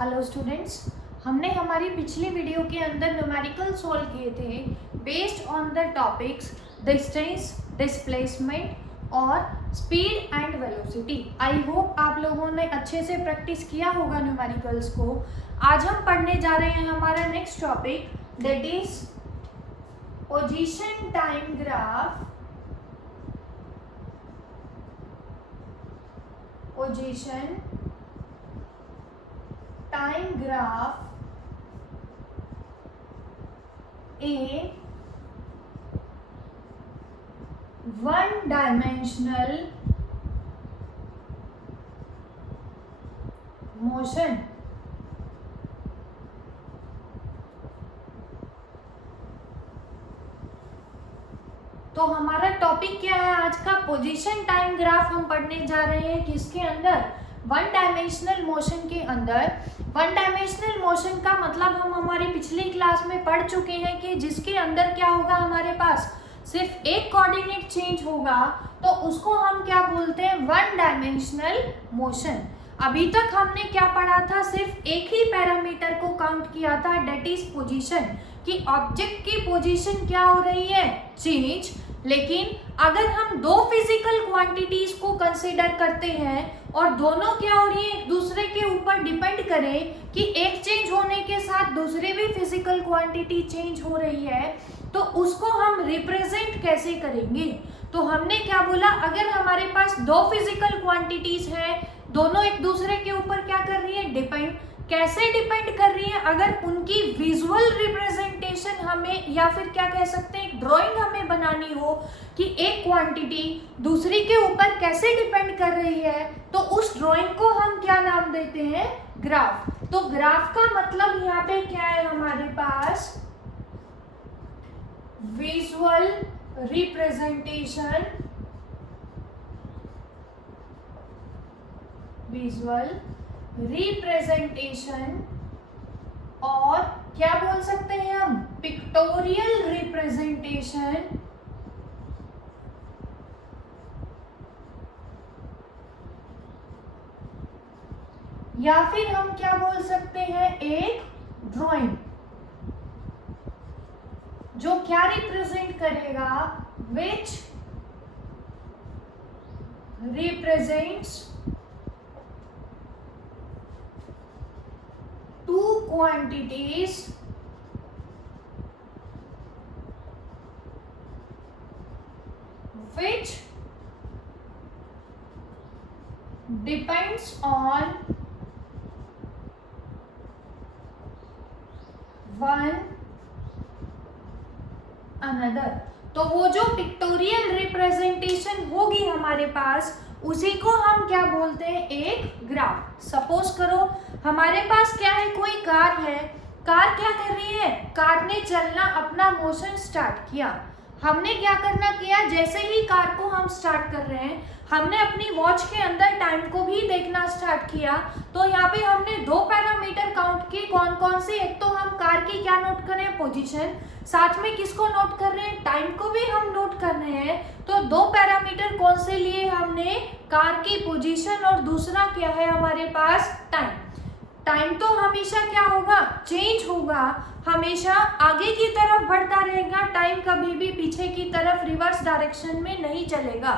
Hello students, हमने हमारी पिछली वीडियो के अंदर न्यूमेरिकल सॉल्व किए थे based on the topics distance, displacement और speed and velocity. I hope आप लोगों ने अच्छे से प्रैक्टिस किया होगा न्यूमेरिकल्स को। आज हम पढ़ने जा रहे हैं हमारा next topic that is position time graph. Position time graph a one dimensional motion। तो हमारा टॉपिक क्या है आज का? पोजीशन टाइम ग्राफ हम पढ़ने जा रहे हैं किसके अंदर? वन डायमेंशनल मोशन के अंदर। वन डायमेंशनल मोशन का मतलब हम हमारी पिछली क्लास में पढ़ चुके हैं कि जिसके अंदर क्या होगा, हमारे पास सिर्फ एक कोऑर्डिनेट चेंज होगा, तो उसको हम क्या बोलते हैं? One dimensional motion. अभी तक हमने क्या पढ़ा था? सिर्फ एक ही पैरामीटर को काउंट किया था, डेट इज पोजीशन, कि ऑब्जेक्ट की पोजीशन क्या हो रही है? चेंज। लेकिन अगर हम दो फिजिकल क्वांटिटीज को कंसीडर करते हैं और दोनों क्या हो रही है, एक दूसरे के ऊपर डिपेंड करें कि एक चेंज होने के साथ दूसरी भी फिजिकल क्वांटिटी चेंज हो रही है, तो उसको हम रिप्रेजेंट कैसे करेंगे? तो हमने क्या बोला, अगर हमारे पास दो फिजिकल क्वांटिटीज हैं, दोनों एक दूसरे के ऊपर क्या कर रही है? डिपेंड। कैसे डिपेंड कर रही है? अगर उनकी विजुअल रिप्रेजेंटेशन हमें, या फिर क्या कह सकते हैं, एक ड्राइंग हमें बनानी हो कि एक क्वांटिटी दूसरी के ऊपर कैसे डिपेंड कर रही है, तो उस ड्राइंग को हम क्या नाम देते हैं? ग्राफ। तो ग्राफ का मतलब यहाँ पे क्या है हमारे पास? Visual representation. विजुअल रिप्रेजेंटेशन, और क्या बोल सकते हैं हम? पिक्टोरियल रिप्रेजेंटेशन, या फिर हम क्या बोल सकते हैं? एक ड्राइंग जो क्या रिप्रेजेंट करेगा? विच represents two quantities which depends on one another। तो वो जो पिक्टोरियल रिप्रेजेंटेशन होगी हमारे पास, उसी को हम क्या बोलते हैं? एक ग्राफ। सपोज करो हमारे पास क्या है, कोई कार है। कार क्या कर रही है? कार ने चलना, अपना मोशन स्टार्ट किया। हमने क्या करना किया? जैसे ही कार को हम स्टार्ट कर रहे हैं, हमने अपनी वॉच के अंदर टाइम को भी देखना स्टार्ट किया। तो यहाँ पे हमने दो पैरामीटर काउंट किए। कौन कौन से? एक तो हम कार की क्या नोट कर रहे हैं? पोजीशन। साथ में किसको नोट कर रहे हैं? टाइम को भी हम नोट कर रहे हैं। तो दो पैरामीटर कौन से लिए हमने? कार की पोजीशन, और दूसरा क्या है हमारे पास? टाइम। टाइम तो हमेशा क्या होगा? चेंज होगा, हमेशा आगे की तरफ बढ़ता रहेगा। टाइम कभी भी पीछे की तरफ रिवर्स डायरेक्शन में नहीं चलेगा।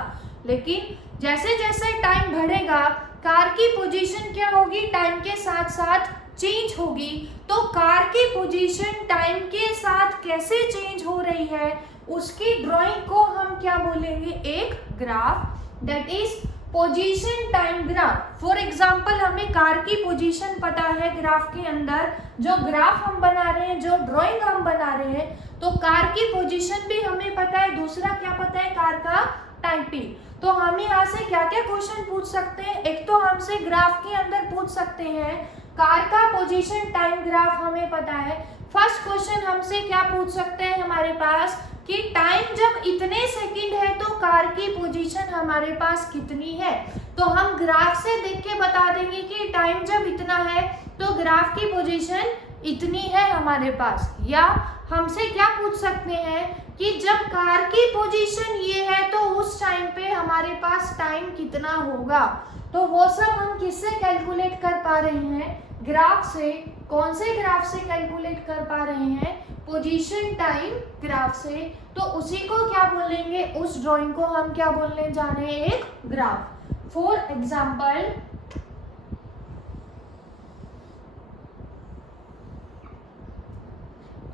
लेकिन जैसे जैसे टाइम बढ़ेगा, कार की पोजीशन क्या होगी? टाइम के साथ साथ चेंज होगी। तो कार की पोजीशन टाइम के साथ कैसे चेंज हो रही है, उसकी ड्राइंग को हम क्या बोलेंगे? एक graph, that is position time graph. For example, हमें कार की पोजीशन पता है ग्राफ के अंदर, जो ग्राफ हम बना रहे हैं, जो ड्राइंग हम बना रहे हैं, तो कार की पोजीशन भी हमें पता है। दूसरा क्या पता है? कार का टाइम पीरियड। तो हम यहाँ से क्या क्या क्वेश्चन पूछ सकते हैं? एक तो हमसे ग्राफ के अंदर पूछ सकते हैं कार का पोजीशन टाइम ग्राफ हमें पता है। फर्स्ट क्वेश्चन हमसे क्या पूछ सकते हैं हमारे पास कि टाइम जब इतने सेकंड है तो कार की पोजीशन हमारे पास कितनी है? तो हम ग्राफ से देख के बता देंगे कि टाइम जब इतना है तो ग्राफ की पोजीशन इतनी है हमारे पास। या हमसे क्या पूछ सकते हैं कि जब कार की पोजीशन ये है तो उस टाइम पे हमारे पास टाइम कितना होगा। तो वो सब हम किससे कैलकुलेट कर पा रहे हैं? ग्राफ से, कौन से ग्राफ से कैलकुलेट कर पा रहे हैं? पोजीशन टाइम ग्राफ से। तो उसी को क्या बोलेंगे, उस ड्राइंग को हम क्या बोलने जा रहे हैं? एक ग्राफ। फॉर एग्जाम्पल,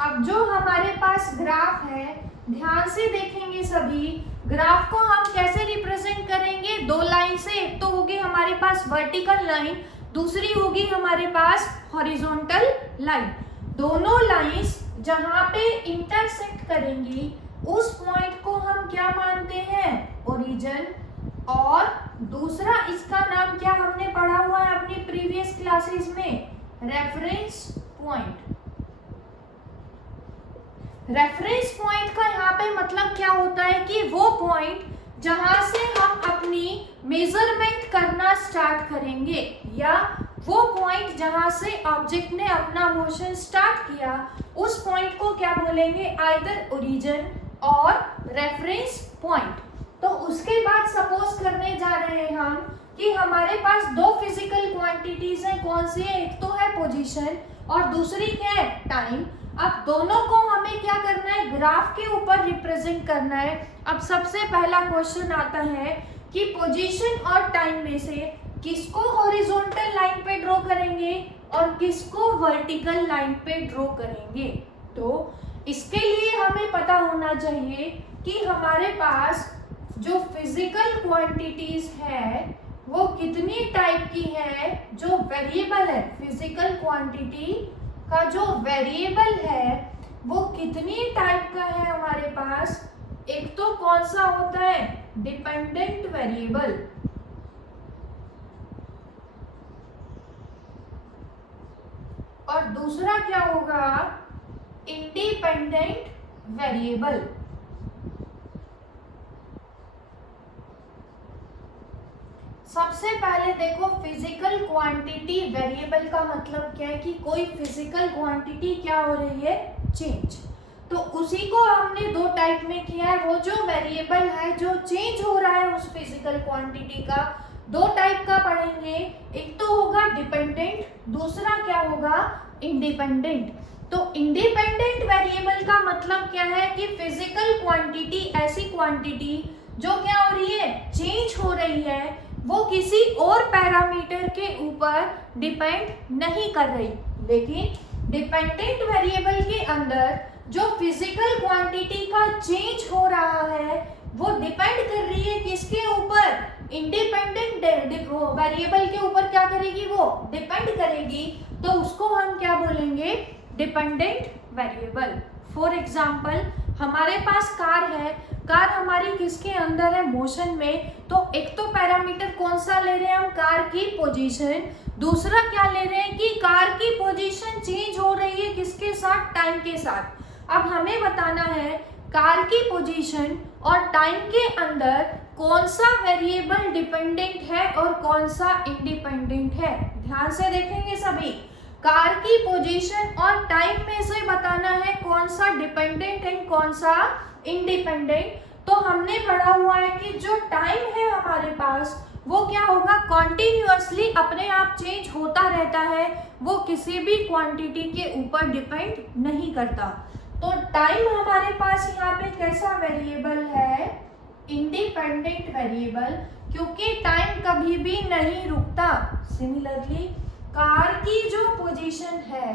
अब जो हमारे पास ग्राफ है, ध्यान से देखेंगे सभी, ग्राफ को हम कैसे रिप्रेजेंट करेंगे? दो लाइन से, एक तो होगी हमारे पास वर्टिकल लाइन, दूसरी होगी हमारे पास हॉरिजॉन्टल लाइन। दोनों लाइंस जहां पे इंटरसेक्ट करेंगी उस पॉइंट को हम क्या मानते हैं? ओरिजिन। और दूसरा इसका नाम क्या हमने पढ़ा हुआ है अपनी प्रीवियस क्लासेस में? Reference point. रेफरेंस पॉइंट का यहाँ पे मतलब क्या होता है कि वो पॉइंट जहां से हम अपनी मेजरमेंट करना स्टार्ट करेंगे, या वो पॉइंट जहां से ऑब्जेक्ट ने अपना मोशन स्टार्ट किया, उस पॉइंट को क्या बोलेंगे? आइदर ओरिजिन और रेफरेंस पॉइंट। तो उसके बाद सपोज करने जा रहे हैं हम कि हमारे पास दो फिजिकल क्वांटिटीज हैं। कौन सी है? एक तो है पोजीशन और दूसरी क्या है? टाइम। अब दोनों को हमें क्या करना है? ग्राफ के ऊपर रिप्रेजेंट करना है। अब सबसे पहला क्वेश्चन आता है कि पोजीशन और टाइम में से किसको हॉरिजॉन्टल लाइन पे ड्रॉ करेंगे और किसको वर्टिकल लाइन पे ड्रॉ करेंगे। तो इसके लिए हमें पता होना चाहिए कि हमारे पास जो फिजिकल क्वांटिटीज है वो कितनी टाइप की है। जो वेरिएबल है, फिजिकल क्वांटिटी का जो वेरिएबल है वो कितनी टाइप का है हमारे पास? एक तो कौन सा होता है? Dependent variable. और दूसरा क्या होगा? Independent variable. सबसे पहले देखो, फिजिकल क्वांटिटी वेरिएबल का मतलब क्या है कि कोई फिजिकल क्वांटिटी क्या हो रही है? चेंज। तो उसी को हमने दो टाइप में किया है। वो जो वेरिएबल है जो चेंज हो रहा है उस फिजिकल क्वांटिटी का, दो टाइप का पढ़ेंगे। एक तो होगा डिपेंडेंट, दूसरा क्या होगा? इंडिपेंडेंट। तो इंडिपेंडेंट वेरिएबल का मतलब क्या है कि फिजिकल क्वांटिटी ऐसी क्वांटिटी जो क्या हो रही है? चेंज हो रही है, वो किसी और पैरामीटर के ऊपर डिपेंड नहीं कर रही। लेकिन डिपेंडेंट वेरिएबल के अंदर जो फिजिकल क्वांटिटी का चेंज हो रहा है वो डिपेंड कर रही है किसके ऊपर? इंडिपेंडेंट वेरिएबल के ऊपर क्या करेगी? वो डिपेंड करेगी। तो उसको हम क्या बोलेंगे? Dependent variable. फॉर एग्जाम्पल, हमारे पास कार है, कार हमारी किसके अंदर है? मोशन में। तो एक तो पैरामीटर कौन सा ले रहे हैं हम? कार की पोजीशन। दूसरा क्या ले रहे हैं कि कार की पोजीशन चेंज हो रही है किसके साथ? टाइम के साथ। अब हमें बताना है कार की पोजीशन और टाइम के अंदर कौन सा वेरिएबल डिपेंडेंट है और कौन सा इंडिपेंडेंट है। ध्यान से देखेंगे सभी, कार की पोजीशन और टाइम में से बताना है कौन सा डिपेंडेंट एंड कौन सा इंडिपेंडेंट। तो हमने पढ़ा हुआ है कि जो टाइम है हमारे पास वो क्या होगा? कॉन्टिन्यूअसली अपने आप चेंज होता रहता है, वो किसी भी क्वांटिटी के ऊपर डिपेंड नहीं करता। तो टाइम हमारे पास यहाँ पे कैसा वेरिएबल है? इंडिपेंडेंट वेरिएबल, क्योंकि टाइम कभी भी नहीं रुकता। सिमिलरली कार की जो पोजीशन है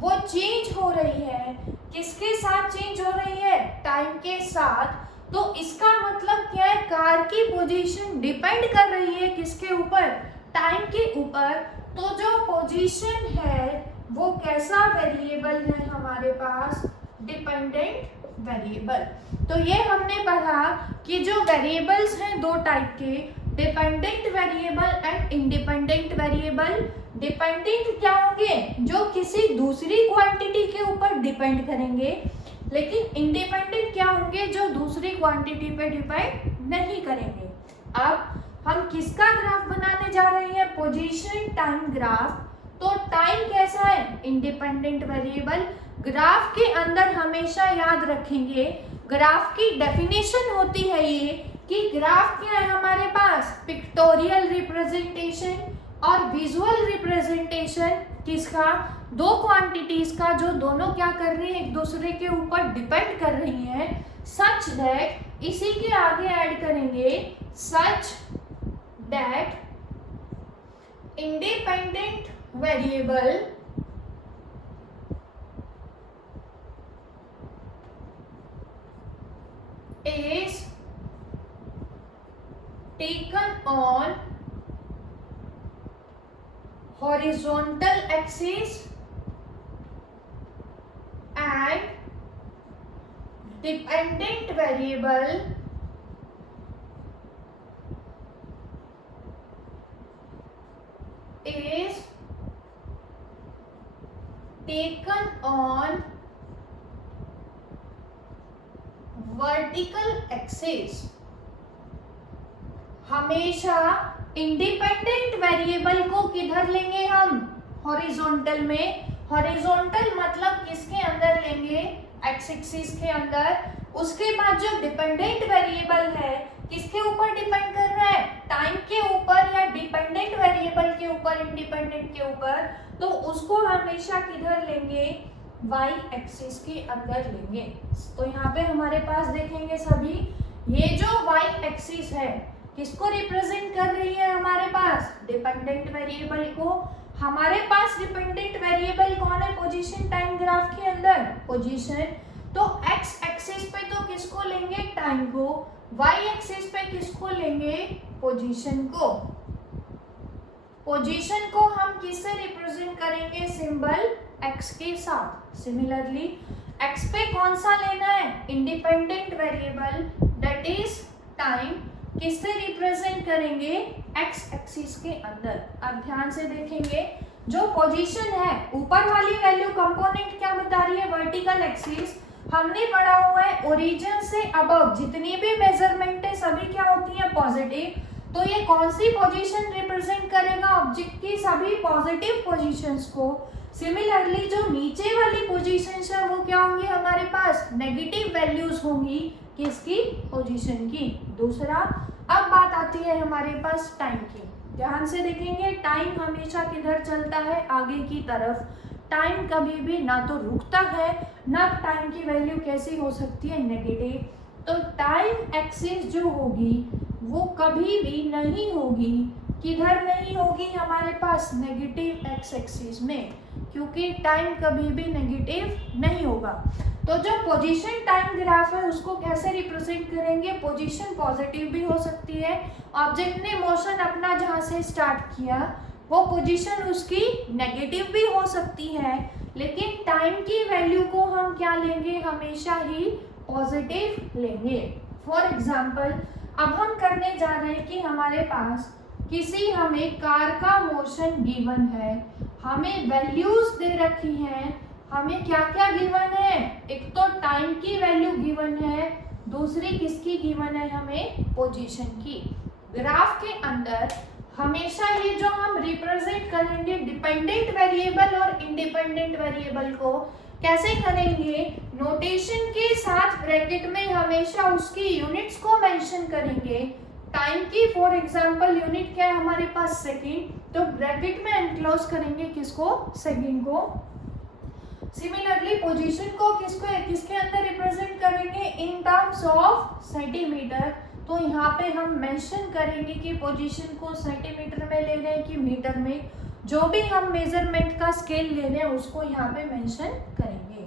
वो चेंज हो रही है, किसके साथ चेंज हो रही है? टाइम के साथ। तो इसका मतलब क्या है? कार की पोजीशन डिपेंड कर रही है किसके ऊपर? टाइम के ऊपर। तो जो पोजीशन है वो कैसा वेरिएबल है हमारे पास? Dependent variable. तो ये हमने पढ़ा कि जो वेरिएबल्स हैं दो टाइप के, dependent variable and independent variable. Dependent क्या होंगे? जो किसी दूसरी क्वांटिटी के ऊपर डिपेंड करेंगे। लेकिन इंडिपेंडेंट क्या होंगे? जो दूसरी क्वांटिटी पे डिपेंड नहीं करेंगे। अब हम किसका ग्राफ बनाने जा रहे हैं? Position time graph. तो टाइम कैसा है? Independent variable. ग्राफ के अंदर हमेशा याद रखेंगे, ग्राफ की डेफिनेशन होती है ये कि ग्राफ क्या है हमारे पास? पिक्टोरियल रिप्रेजेंटेशन और विजुअल रिप्रेजेंटेशन किसका, दो क्वांटिटीज का जो दोनों क्या कर रही है, एक दूसरे के ऊपर डिपेंड कर रही हैं, सच दैट, इसी के आगे ऐड करेंगे such that independent variable is taken on horizontal axis and dependent variable is taken on vertical axis. हमेशा इंडिपेंडेंट वेरिएबल को किधर लेंगे हम, हॉरिजॉन्टल में। हॉरिजॉन्टल मतलब किसके अंदर लेंगे, एक्स एक्सिस के अंदर। उसके बाद जो डिपेंडेंट वेरिएबल है किसके ऊपर डिपेंड कर रहा है, टाइम के ऊपर या डिपेंडेंट वेरिएबल के ऊपर, इंडिपेंडेंट के ऊपर, तो उसको हमेशा किधर लेंगे, y एक्सिस के अंदर लेंगे। तो यहाँ पे हमारे पास देखेंगे सभी, ये जो y एक्सिस है किसको रिप्रेजेंट कर रही है, हमारे पास डिपेंडेंट वेरिएबल को। हमारे पास डिपेंडेंट वेरिएबल कौन है, पोजीशन टाइम ग्राफ के अंदर, पोजीशन। तो x एक्सिस पे तो किसको लेंगे, टाइम को, y एक्सिस पे किसको लेंगे, पोजीशन को। पोजीशन को हम किससे रिप्रेजेंट करेंगे, सिंबल x के साथ। सिमिलरली x पे कौन सा लेना है, independent variable that is time, किससे रिप्रेजेंट करेंगे, x एक्सिस के अंदर। अब ध्यान से देखेंगे, जो पोजीशन है ऊपर वाली वैल्यू कंपोनेंट क्या बता रही है, वर्टिकल एक्सिस। हमने पढ़ा हुआ है ओरिजिन से अबव जितनी भी मेजरमेंट है सभी क्या होती है, पॉजिटिव। तो ये कौन सी पोजीशन रिप्रेजेंट करेगा, ऑब्जेक्ट की सभी पॉजिटिव पोजीशंस को। सिमिलरली जो नीचे वाली पोजीशंस है वो क्या होंगी, हमारे पास नेगेटिव वैल्यूज होंगी, किसकी, पोजीशन की। दूसरा, अब बात आती है हमारे पास टाइम की। ध्यान से देखेंगे, टाइम हमेशा किधर चलता है, आगे की तरफ। टाइम कभी भी ना तो रुकता है, ना टाइम की वैल्यू कैसी हो सकती है, नेगेटिव। तो टाइम एक्सिस जो होगी वो कभी भी नहीं होगी, किधर नहीं होगी, हमारे पास नेगेटिव एक्स एक्सिस में, क्योंकि टाइम कभी भी नेगेटिव नहीं होगा। तो जो पोजीशन टाइम ग्राफ है उसको कैसे रिप्रेजेंट करेंगे, पोजीशन पॉजिटिव भी हो सकती है, ऑब्जेक्ट ने मोशन अपना जहाँ से स्टार्ट किया वो पोजीशन उसकी नेगेटिव भी हो सकती है, लेकिन टाइम की वैल्यू को हम क्या लेंगे, हमेशा ही पॉजिटिव लेंगे। फॉर एग्जाम्पल, अब हम करने जा रहे हैं कि हमारे पास किसी हमें कार का मोशन गिवन है, हमें वैल्यूज दे रखी हैं, हमें क्या क्या गिवन है, एक तो टाइम की वैल्यू गिवन है, दूसरी किसकी गिवन है, हमें पोजीशन की। ग्राफ के अंदर हमेशा ये जो हम रिप्रेजेंट करेंगे डिपेंडेंट वेरिएबल और इंडिपेंडेंट वेरिएबल को कैसे करेंगे, नोटेशन के साथ ब्रैकेट में हमेशा उसकी यूनिट्स को मेंशन करेंगे। टाइम की फॉर एग्जांपल यूनिट क्या है हमारे पास, सेकंड, तो ब्रैकेट में एनक्लोज करेंगे किसको, सेकंड को। सिमिलरली पोजीशन को किसके अंदर रिप्रेजेंट करेंगे, इन टर्म्स ऑफ सेंटीमीटर। तो यहाँ पे हम मेंशन करेंगे कि पोजीशन को सेंटीमीटर में ले रहे हैं कि मीटर में, जो भी हम मेजरमेंट का स्केल ले रहे हैं उसको यहाँ पे मेंशन करेंगे।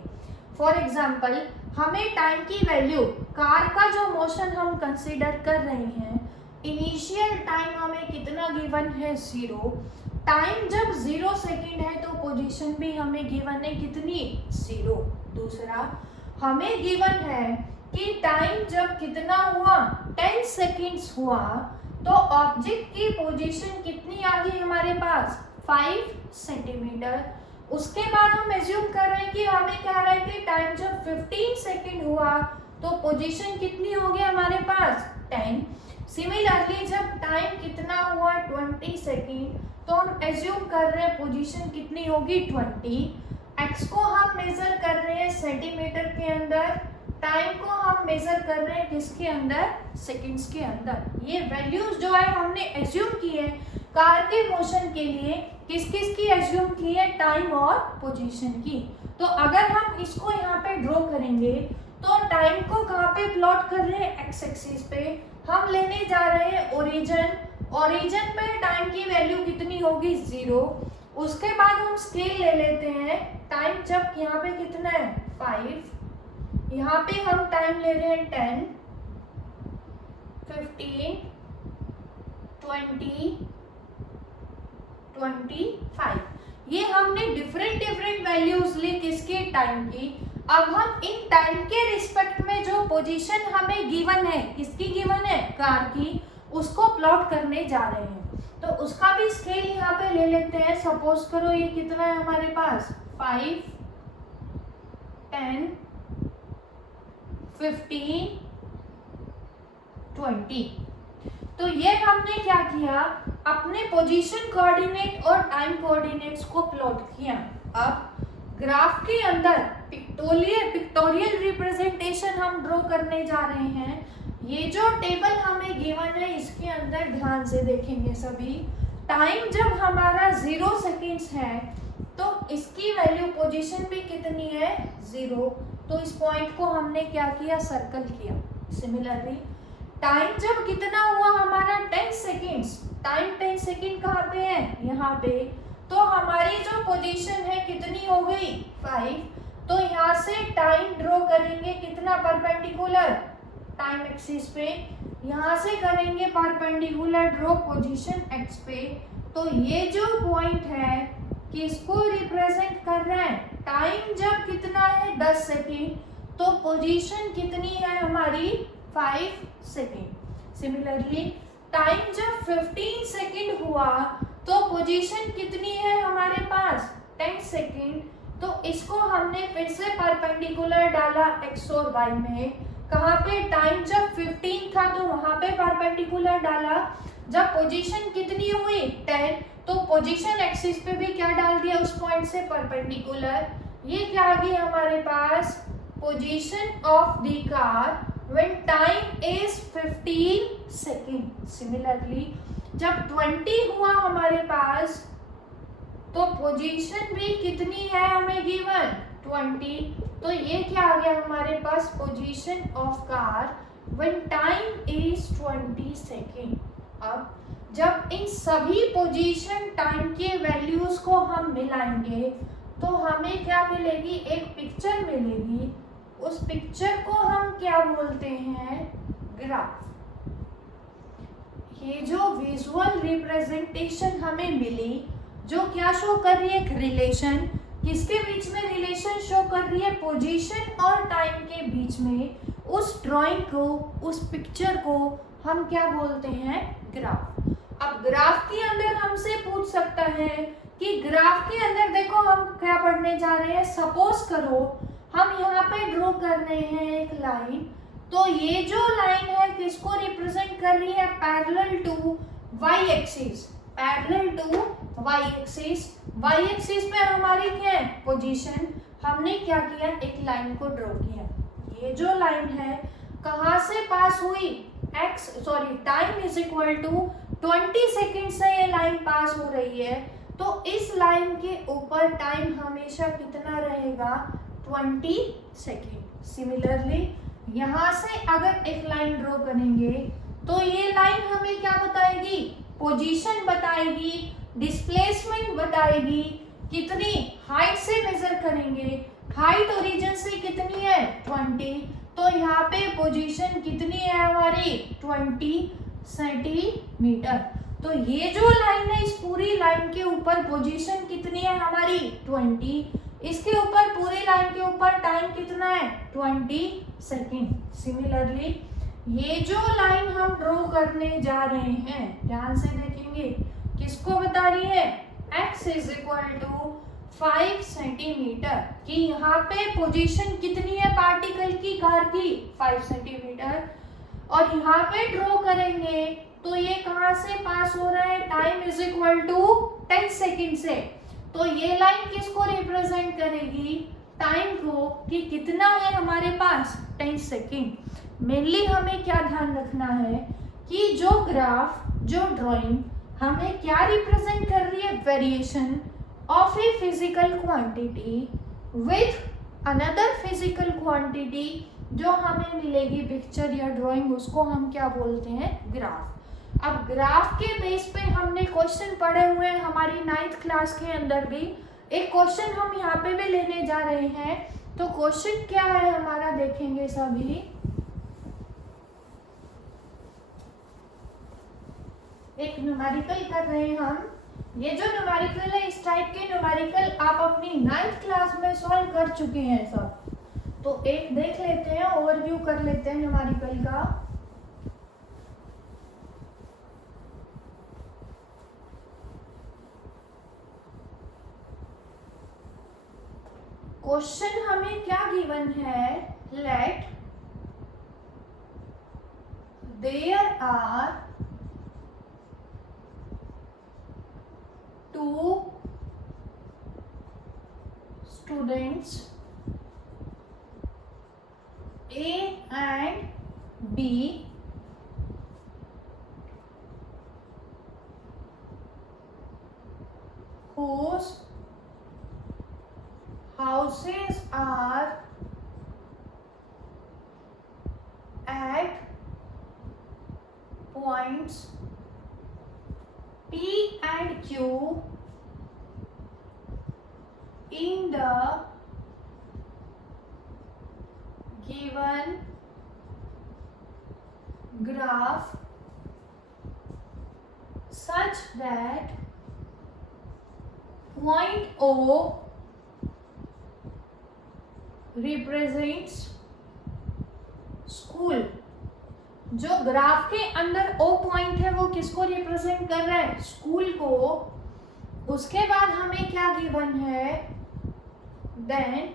फॉर एग्जांपल, हमें टाइम की वैल्यू, कार का जो मोशन हम कंसीडर कर रहे हैं, इनिशियल टाइम हमें कितना गिवन है, 0। टाइम जब 0 सेकेंड है तो पोजीशन भी हमें गिवन है कितनी, 0। दूसरा, हमें गिवन है कि टाइम जब कितना हुआ, 10 सेकेंड्स हुआ, तो ऑब्जेक्ट की पोजीशन कितनी आ गई हमारे पास, 5 सेंटीमीटर। उसके बाद हम एज्यूम कर रहे हैं कि हमें कह रहा है कि टाइम जब 15 सेकेंड हुआ तो पोजीशन कितनी होगी हमारे पास, 10। सिमिलरली जब टाइम कितना हुआ, 20 सेकेंड, तो हम एज्यूम कर रहे हैं पोजीशन कितनी होगी, 20। एक्स को हम मेजर कर रहे हैं सेंटीमीटर के अंदर, टाइम को हम मेजर कर रहे हैं किसके अंदर, सेकंड्स के अंदर। ये वैल्यूज जो है हमने एज्यूम की है, कार के मोशन के लिए किस किस की एज्यूम की है, टाइम और पोजीशन की। तो अगर हम इसको यहाँ पे ड्रॉ करेंगे तो टाइम को कहाँ पे प्लॉट कर रहे हैं, एक्स एक्सिस पे। हम लेने जा रहे हैं ओरिजिन पे टाइम की वैल्यू कितनी होगी, 0। उसके बाद हम स्केल ले लेते हैं, टाइम जब यहाँ पे कितना है 5, यहाँ पे हम टाइम ले रहे हैं 10, 15, 20, 25। ये हमने डिफरेंट वैल्यूज ली किसके, टाइम की। अब हम इन टाइम के रिस्पेक्ट में जो पोजीशन हमें गिवन है, किसकी गिवन है, कार की, उसको प्लॉट करने जा रहे हैं। तो उसका भी स्केल यहाँ पे ले लेते हैं। सपोज करो ये कितना है हमारे पास, 5, 10, 15, 20। तो ये हमने क्या किया, अपने पोजीशन कोऑर्डिनेट और टाइम कोऑर्डिनेट्स को प्लॉट किया। अब ग्राफ के अंदर पिक्टोरियल रिप्रेजेंटेशन हम ड्रॉ करने जा रहे हैं। ये जो टेबल हमें गिवन है इसके अंदर ध्यान से देखेंगे सभी। टाइम जब हमारा 0 सेकेंड्स है तो इसकी वैल्यू पोजीशन भी कितनी है, 0। तो इस पॉइंट को हमने क्या किया, सर्कल किया। सिमिलरली टाइम जब कितना हुआ हमारा 10 सेकेंड्स, टाइम 10 सेकेंड कहाँ पे है, यहाँ पे। तो हमारी जो पोजीशन है कितनी हो गई, 5। तो यहाँ से टाइम ड्रॉ करेंगे कितना, परपेंडिकुलर टाइम एक्सिस पे। यहाँ से करेंगे परपेंडिकुलर ड्रॉ पोजीशन एक्स पे। तो ये जो पॉइंट है किसको रिप्रेजेंट कर रहा है, टाइम जब कितना है 10 सेकेंड, तो पोजीशन कितनी है हमारी 5 सेकेंड। सिमिलरली टाइम जब 15 सेकेंड हुआ तो पोजीशन कितनी है हमारे पास, 10 सेकेंड। तो इसको हमने फिर से परपेंडिकुलर डाला एक्स और वाई में। कहाँ पे, टाइम जब 15 था तो वहां पे परपेंडिकुलर डाला। जब पोजीशन कितनी हुई 10, तो पोजीशन एक्सिस पे भी क्या डाल दिया, उस पॉइंट से परपेंडिकुलर। ये क्या आ गई हमारे पास, position of the car when time is 15 second. Similarly जब 20 हुआ हमारे पास तो पोजीशन भी कितनी है हमें गिवन, 20। तो ये क्या आ गया हमारे पास, position of car when time is 20 second. अब जब इन सभी पोजीशन टाइम के वैल्यूज को हम मिलाएंगे तो हमें क्या मिलेगी, एक पिक्चर मिलेगी। उस पिक्चर को हम क्या बोलते हैं, ग्राफ। ये जो विजुअल रिप्रेजेंटेशन हमें मिली, जो क्या शो कर रही है, एक रिलेशन। किसके बीच में रिलेशन शो कर रही है, पोजीशन और टाइम के बीच में। उस ड्राइंग को, उस पिक्चर को हम क्या बोलते हैं, ग्राफ। अब ग्राफ के अंदर हमसे पूछ सकता है कि ग्राफ के अंदर देखो हम क्या पढ़ने जा रहे हैं। सपोज करो हम यहाँ पे ड्रॉ कर रहे हैं एक लाइन। तो ये जो लाइन है किसको रिप्रेजेंट कर रही है, parallel to Y axis, parallel to Y axis. Y axis पे हमारी क्या है, पोजीशन। हमने क्या किया, एक लाइन को ड्रॉ किया। ये जो लाइन है कहाँ से पास हुई, time is equal to 20 second से ये लाइन पास हो रही है। तो इस लाइन के ऊपर टाइम हमेशा कितना रहेगा, 20 सेकेंड। सिमिलरली यहाँ से अगर एक लाइन ड्रॉ करेंगे तो ये लाइन हमें क्या बताएगी, पोजीशन बताएगी, डिस्प्लेसमेंट बताएगी। कितनी हाइट से मेजर करेंगे, हाइट ओरिजिन से कितनी है, 20। तो यहाँ पे पोजीशन कितनी है हमारी, 20 सेंटीमीटर। तो ये जो लाइन है, इस पूरी लाइन के ऊपर पोजीशन कितनी है हमारी, 20। इसके ऊपर पूरी लाइन के ऊपर टाइम कितना है, 20 सेकेंड। सिमिलरली ये जो लाइन हम ड्रॉ करने जा रहे हैं, ध्यान से देखेंगे, किसको बता रही है, x is equal to 5 centimetre. कि यहाँ पे पोजीशन कितनी है पार्टिकल की, कार की, 5 सेंटीमीटर। और यहाँ पे ड्रॉ करेंगे तो ये कहाँ से पास हो रहा है, time is equal to 10 second से। तो ये लाइन किसको रिप्रेजेंट करेगी, टाइम को, कि कितना है हमारे पास, 10 सेकेंड। मेनली हमें क्या ध्यान रखना है कि जो ग्राफ, जो ड्राइंग हमें क्या रिप्रेजेंट कर रही है? Variation of a physical quantity with another physical quantity जो हमें मिलेगी पिक्चर या ड्राइंग, उसको हम क्या बोलते हैं? ग्राफ। अब ग्राफ के बेस पे हमने क्वेश्चन पढ़े हुए हैं हमारी 9th क्लास के अंदर भी। एक क्वेश्चन हम यहाँ पे भी लेने जा रहे हैं। तो क्वेश्चन क्या है हमारा, देखेंगे सभी। एक न्यूमेरिकल कर रहे हैं हम। ये जो न्यूमेरिकल है, इस टाइप के न्यूमेरिकल आप अपनी 9th क्लास में सॉल्व कर चुके हैं सब। तो एक देख लेते हैं, ओवरव्यू कर लेते हैं न्यूमेरिकल का। क्वेश्चन हमें क्या गिवन है? Let there are 2 students A and B whose houses are at points P and Q in the given graph such that point O represents school। जो ग्राफ के अंदर O पॉइंट है वो किसको रिप्रेजेंट कर रहा है? स्कूल को। उसके बाद हमें क्या गिवन है? देन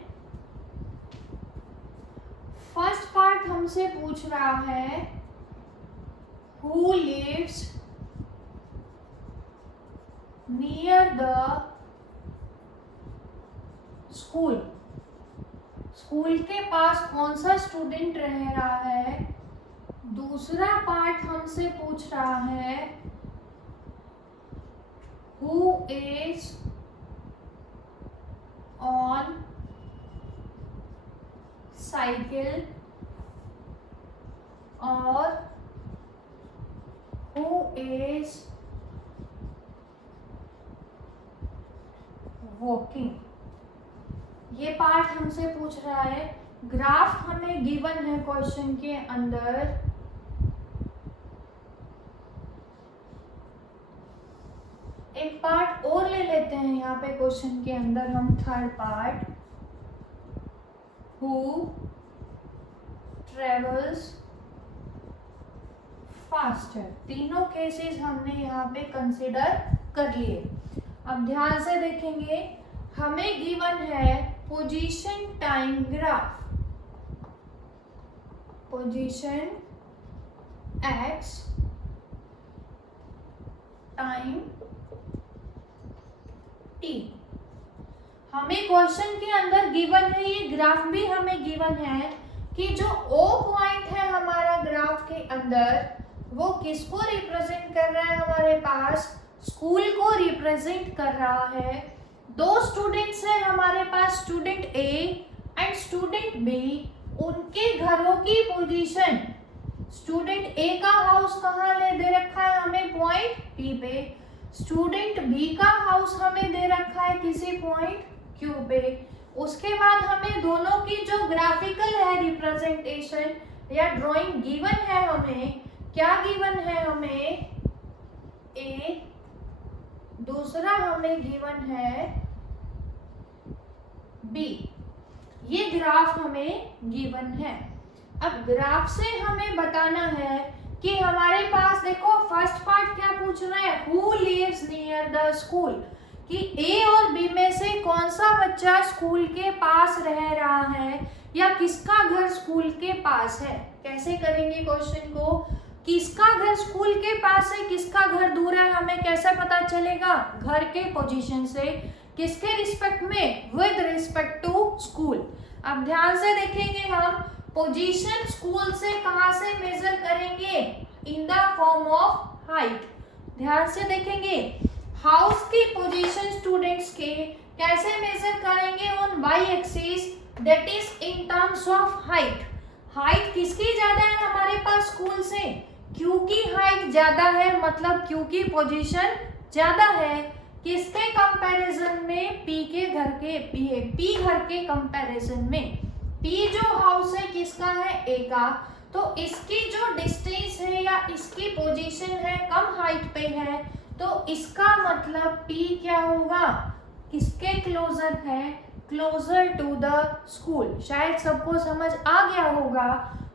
फर्स्ट पार्ट हमसे पूछ रहा है who lives near the school. School के पास कौन सा स्टूडेंट रह रहा है? दूसरा पार्ट हमसे पूछ रहा है हु इज ऑन साइकिल और हु इज वॉकिंग। ये पार्ट हमसे पूछ रहा है। ग्राफ हमें गिवन है क्वेश्चन के अंदर। एक पार्ट और ले लेते हैं यहाँ पे क्वेश्चन के अंदर हम, third part. Who travels faster। तीनों केसेस हमने यहाँ पे कंसिडर कर लिए। अब ध्यान से देखेंगे, हमें गिवन है position time graph. Position x time t। हमें क्वेश्चन के अंदर गिवन है, ये ग्राफ भी हमें गिवन है कि जो O पॉइंट है हमारा ग्राफ के अंदर वो किसको रिप्रेजेंट कर रहा है? हमारे पास स्कूल को रिप्रेजेंट कर रहा है। दो स्टूडेंट्स हैं हमारे पास, student A and student B। उनके घरों की पोजीशन, स्टूडेंट A का हाउस कहाँ ले दे रखा है हमें? पॉइंट P पे। स्टूडेंट B का हाउस हमें दे रखा है किसी पॉइंट Q पे। उसके बाद हमें दोनों की जो ग्राफिकल है रिप्रेजेंटेशन या ड्राइंग गिवन है, हमें क्या गिवन है? हमें A, दूसरा हमें गिवन है B। ये ग्राफ हमें गिवन है। अब ग्राफ से हमें बताना है कि हमारे पास देखो फर्स्ट पार्ट क्या पूछ रहा है? Who lives near the school, कि ए और बी में से कौन सा बच्चा स्कूल के पास रह रहा है या किसका घर स्कूल के पास है। कैसे करेंगे क्वेश्चन को? किसका घर स्कूल के पास है, किसका घर दूर है, हमें कैसे पता चलेगा? घर के पोजीशन से। किसके रिस्पेक्ट में? With respect to school. अब ध्यान से देखेंगे हम, पोजीशन स्कूल से कहां से मेजर करेंगे? In the form of height. ध्यान से देखेंगे। हाउस की पोजीशन स्टूडेंट्स के कैसे मेजर करेंगे on Y axis, that is in terms of height. Height किसकी ज्यादा है हमारे पास स्कूल से, क्यू की हाइट ज्यादा है, मतलब क्यू की पोजीशन ज्यादा है किसके कंपैरिजन में, पी के घर के, पी घर के कंपैरिजन में। पी जो हाउस है किसका है, ए का, तो इसकी जो डिस्टेंस है या इसकी पोजीशन है कम हाइट पे है, तो इसका मतलब पी क्या होगा, किसके क्लोजर है, क्लोजर टू द स्कूल। शायद सबको समझ आ गया होगा।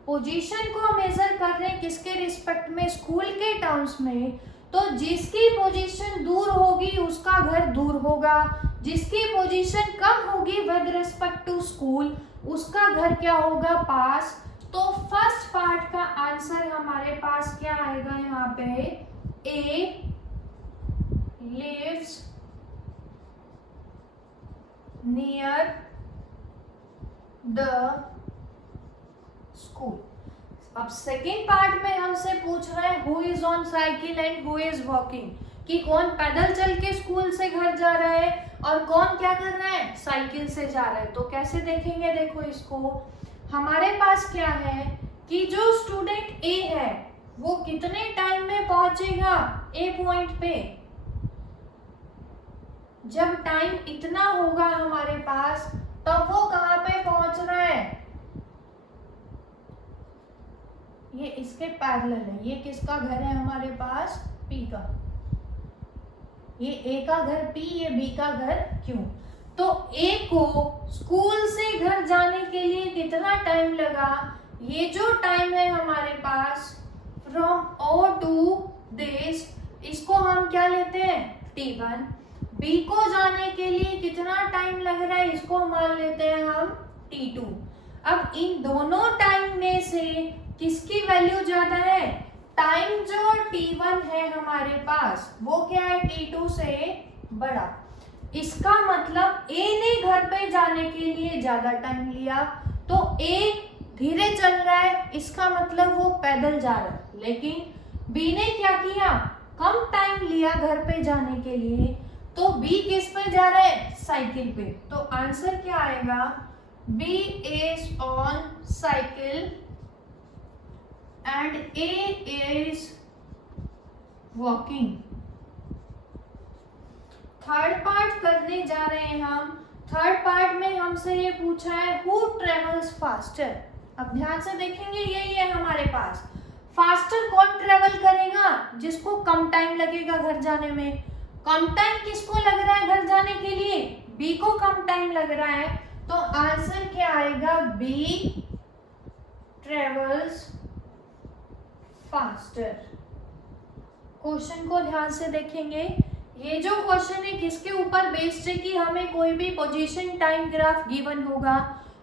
पोजीशन को मेजर कर रहे हैं किसके रिस्पेक्ट में, स्कूल के टर्म्स में, तो जिसकी पोजीशन दूर होगी उसका घर दूर होगा, जिसकी पोजीशन कम होगी विद रिस्पेक्ट टू स्कूल उसका घर क्या होगा, पास। तो फर्स्ट पार्ट का आंसर हमारे पास क्या आएगा यहाँ पे, ए लिव्स नियर द स्कूल। अब सेकेंड पार्ट में हमसे पूछ रहे हैं who is on cycle and who is walking, कि कौन पैदल चल के स्कूल से घर जा रहा है और कौन क्या कर रहा है, साइकिल से जा रहा है। तो कैसे देखेंगे, देखो इसको, हमारे पास क्या है कि जो स्टूडेंट ए है वो कितने टाइम में पहुंचेगा ए पॉइंट पे, जब टाइम इतना होगा हमारे पास तब वो कहां पे पहुंच रहा है, ये इसके पैरेलल है। ये किसका घर है हमारे पास, पी का, ये ए का घर पी, ये बी का घर क्यू। तो ए को स्कूल से घर जाने के लिए कितना टाइम लगा, ये जो टाइम है हमारे पास फ्रॉम ओ टू दिस, इसको हम क्या लेते हैं, T1। बी को जाने के लिए कितना टाइम लग रहा है, इसको मान लेते हैं हम T2। अब इन दोनों टाइम में से किसकी वैल्यू ज्यादा है, टाइम जो T1 है हमारे पास वो क्या है, T2 से बड़ा। इसका मतलब ए ने घर पे जाने के लिए ज्यादा टाइम लिया, तो ए धीरे चल रहा है, इसका मतलब वो पैदल जा रहा है। लेकिन बी ने क्या किया, कम टाइम लिया घर पे जाने के लिए, तो बी किस पे जा रहा है, साइकिल पे। तो आंसर क्या आएगा, B is on cycle and A is walking. Third part करने जा रहे हैं हम। थर्ड पार्ट में हमसे ये पूछा है हु ट्रेवल्स फास्टर। अब ध्यान से देखेंगे, यही है हमारे पास, फास्टर कौन ट्रेवल करेगा, जिसको कम टाइम लगेगा घर जाने में। कम टाइम किसको लग रहा है घर जाने के लिए, बी को कम टाइम लग रहा है, तो आंसर क्या आएगा, बी ट्रेवल्स फास्टर। क्वेश्चन को ध्यान से देखेंगे, ये जो क्वेश्चन है किसके ऊपर बेस्ड है, कि हमें कोई भी पोजीशन टाइम ग्राफ गिवन होगा,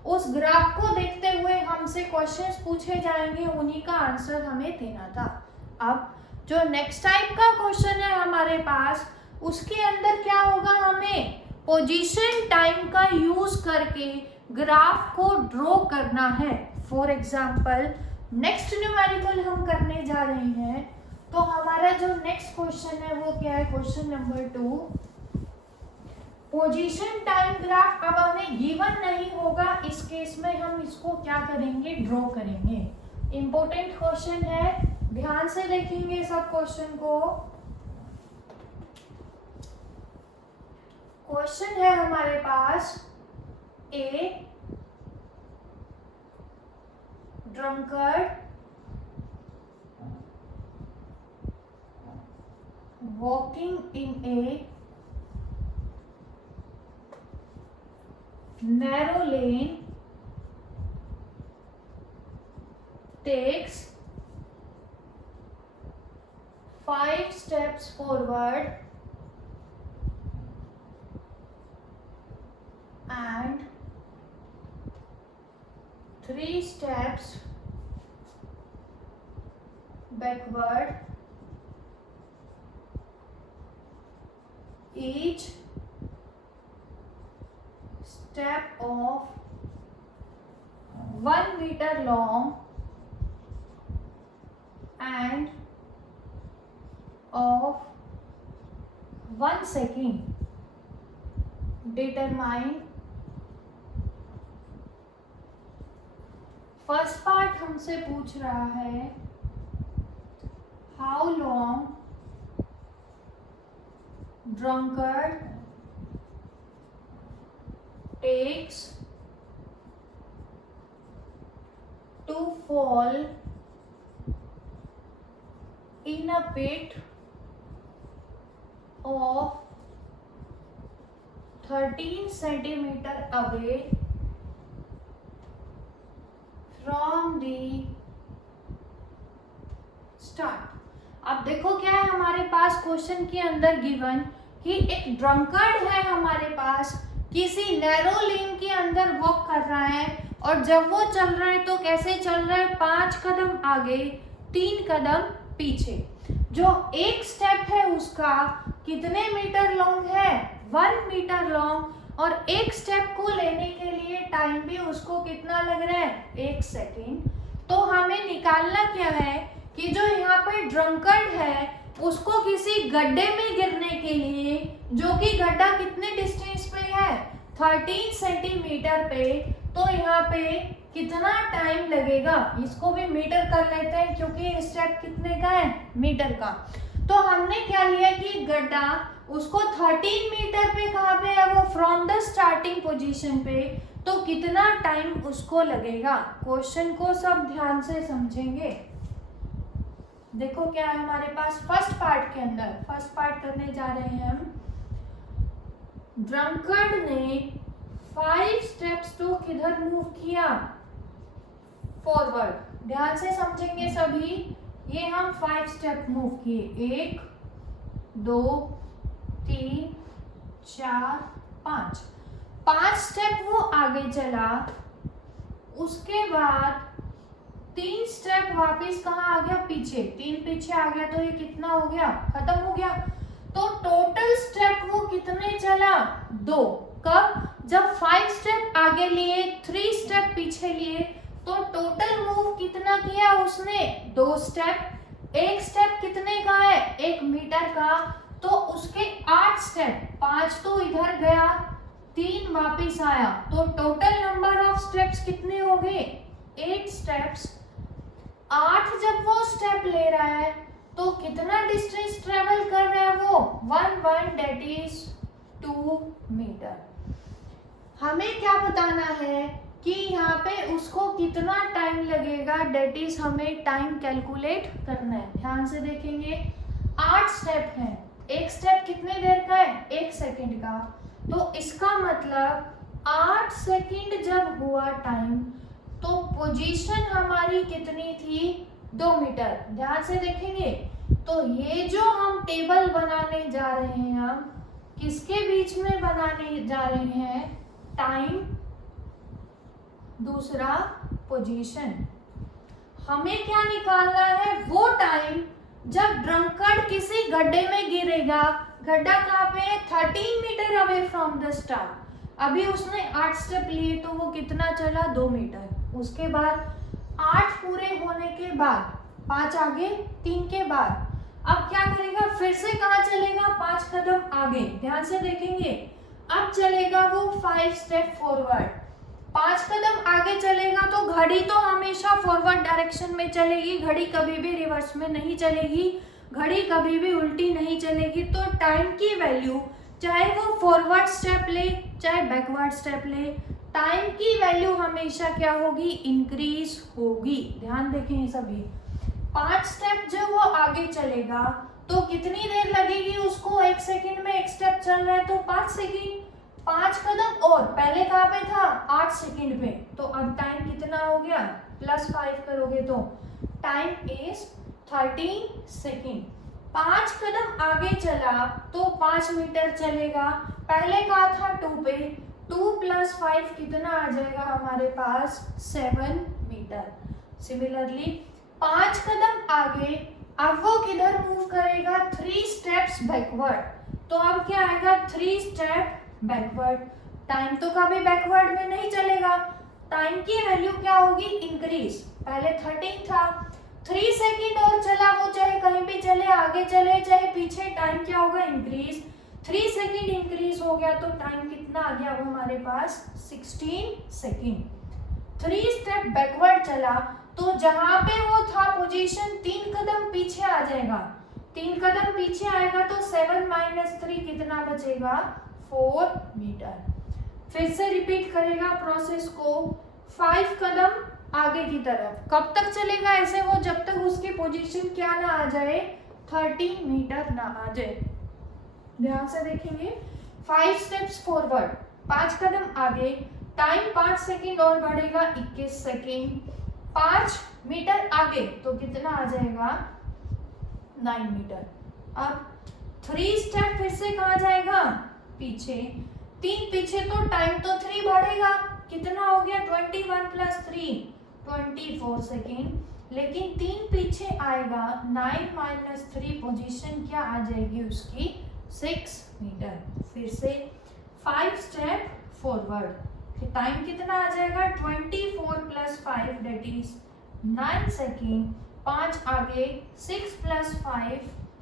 उस ग्राफ को देखते हुए हमसे क्वेश्चंस पूछे जाएंगे, उन्हीं का आंसर हमें देना था। अब जो नेक्स्ट टाइप का क्वेश्चन है हमारे पास, उसके अंदर क्या होगा, हमें पोजीशन टाइम का यूज करके ग्राफ को ड्रॉ करना है। फॉर एग्जाम्पल नेक्स्ट न्यूमेरिकल हम करने जा रहे हैं, तो हमारा जो नेक्स्ट क्वेश्चन है वो क्या है, question number 2, position time graph. अब हमें गिवन नहीं होगा, इस केस में हम इसको क्या करेंगे, ड्रॉ करेंगे। इंपॉर्टेंट क्वेश्चन है, ध्यान से देखेंगे सब क्वेश्चन को। क्वेश्चन है हमारे पास, ए drunkard walking in a narrow lane takes 5 steps forward and 3 steps backward. Each step of 1 meter long and of 1 second. Determine, first part हमसे पूछ रहा है how long drunkard takes to fall in a pit of 13 centimeter away from the start। अब देखो क्या है हमारे पास question के अंदर गिवन कि एक ड्रंकर्ड है हमारे पास, किसी नैरो लेन के अंदर वॉक कर रहा है, और जब वो चल रहा है तो कैसे चल रहा है, 5 कदम आगे 3 कदम पीछे। जो एक स्टेप है उसका कितने मीटर लॉन्ग है, 1 मीटर लॉन्ग, और एक स्टेप को लेने के लिए टाइम भी उसको कितना लग रहा है, 1 सेकेंड। तो हमें निकालना क्या है कि जो यहाँ पर ड्रंकर्ड है उसको किसी गड्ढे में गिरने के लिए, जो कि गड्ढा कितने डिस्टेंस पे है, 13 सेंटीमीटर पे, तो यहाँ पे कितना टाइम लगेगा, इसको भी मीटर कर लेते हैं क्योंकि स्टेप कितने का है, मीटर का। तो हमने क्या लिया कि गड्ढा उसको 13 मीटर पे कहाँ पे है, वो फ्रॉम द स्टार्टिंग पोजीशन पे, तो कितना टाइम उसको लगेगा। क्वेश्चन को सब ध्यान से समझेंगे। देखो क्या है हमारे पास फर्स्ट पार्ट के अंदर, फर्स्ट पार्ट करने जा रहे हैं हम। ड्रंकर्ड ने 5 स्टेप्स तो किधर मूव किया, फॉरवर्ड। ध्यान से समझेंगे सभी, ये हम 5 स्टेप मूव किए, 1 2 3 4 5 स्टेप वो आगे चला, उसके बाद 3 स्टेप वापिस कहाँ आ गया, पीछे, 3 पीछे आ गया, तो ये कितना हो गया, खत्म हो गया। तो टोटल स्टेप वो कितने चला, 2। कब, जब 5 स्टेप आगे लिए, 3 स्टेप पीछे लिए, तो टोटल मूव कितना किया उसने, 2 स्टेप। एक स्टेप कितने का है, 1 मीटर का, तो उसके 8 स्टेप, 5 तो इधर गया, 3 वापिस आया, तो टोटल नंबर ऑफ स्टेप्स कितने हो गए, 8 स्टेप्स। 8 जब वो स्टेप ले रहा है तो कितना डिस्टेंस ट्रेवल कर रहा है वो, 1 दैट इज 2 मीटर। हमें क्या बताना है कि यहाँ पे उसको कितना टाइम लगेगा, दैट इज हमें टाइम कैलकुलेट करना है। ध्यान से देखेंगे, 8 स्टेप है, एक स्टेप कितने देर का है, 1 सेकेंड का, तो इसका मतलब 8 सेकेंड जब हुआ टाइम, तो पोजीशन हमारी कितनी थी, 2 मीटर। ध्यान से देखेंगे, तो ये जो हम टेबल बनाने जा रहे हैं, हम किसके बीच में बनाने जा रहे हैं, टाइम, दूसरा पोजीशन। हमें क्या निकालना है, वो टाइम जब ड्रंकर्ड किसी गड्ढे में गिरेगा। गड्ढा कहाँ पे है, 13 metre away from the start. अभी उसने 8 स्टेप लिए, तो वो कितना चला, 2 मीटर। उसके बाद 8 पूरे होने के बाद 5 आगे, 3 के बाद अब क्या करेगा, फिर से कहाँ चलेगा, 5 कदम आगे। ध्यान से देखेंगे, अब चलेगा वो 5 स्टेप फॉरवर्ड। 5 कदम आगे चलेगा तो घड़ी तो हमेशा फॉरवर्ड डायरेक्शन में चलेगी, घड़ी कभी भी रिवर्स में नहीं चलेगी, घड़ी कभी भी उल्टी नहीं चलेगी। तो टाइम की वैल्यू, चाहे वो फॉरवर्ड स्टेप ले चाहे बैकवर्ड स्टेप ले, टाइम की वैल्यू हमेशा क्या होगी, इंक्रीज होगी। ध्यान देखें सभी, 5 स्टेप जब वो आगे चलेगा तो कितनी देर लगेगी उसको, 1 सेकेंड में एक स्टेप चल रहा है तो 5 सेकेंड। 5 कदम और, पहले कहाँ पे था, 8 सेकेंड पे, तो अब टाइम कितना हो गया, +5 करोगे तो टाइम इज 13 सेकेंड। 5 कदम आगे चला तो 5 मीटर चलेगा, पहले कहा था 2 पे, 2 + 5 कितना आ जाएगा हमारे पास, 7 मीटर। सिमिलरली 5 कदम आगे, अब वो किधर मूव करेगा, 3 स्टेप्स बैकवर्ड, तो अब क्या आएगा, 3 स्टेप बैकवर्ड। टाइम तो कभी बैकवर्ड में नहीं चलेगा, टाइम की वैल्यू क्या होगी, इंक्रीज। पहले 13 था, 3 सेकेंड और चला, वो चाहे कहीं भी चले, आगे चले चाहे पीछे, टाइम क्या होगा, इंक्रीज। 3 सेकेंड इंक्रीज हो गया तो टाइम कितना आ गया अब हमारे पास 16 सेकेंड। 3 स्टेप बैकवर्ड चला तो जहां पे वो था पोजीशन 3 कदम पीछे आ जाएगा। 3 कदम पीछे आएगा तो 7 - 3 कितना बचेगा 4 मीटर। फिर से रिपीट करेगा प्रोसेस को 5 कदम आगे की तरफ। कब तक चलेगा ऐसे वो, जब तक उसकी पोजीशन क्या ना आ जाए 30 मीटर ना आ जाए। ध्यान से देखेंगे 5 स्टेप्स फॉरवर्ड, 5 कदम आगे, टाइम 5 सेकेंड और बढ़ेगा 21 सेकेंड। 5 मीटर आगे तो कितना आ जाएगा 9 मीटर। अब 3 स्टेप फिर से कहा जाएगा पीछे, 3 पीछे तो टाइम तो 3 बढ़ेगा, कितना हो गया 21 + 3 24 सेकेंड। लेकिन 3 पीछे आएगा 9 - 3 पोजीशन क्या आ जाएगी उसकी 6 मीटर। फिर से 5 स्टेप फॉरवर्ड, टाइम कितना आ जाएगा 24 + 5 दैट इज 9 सेकेंड। 5 आगे 6 + 5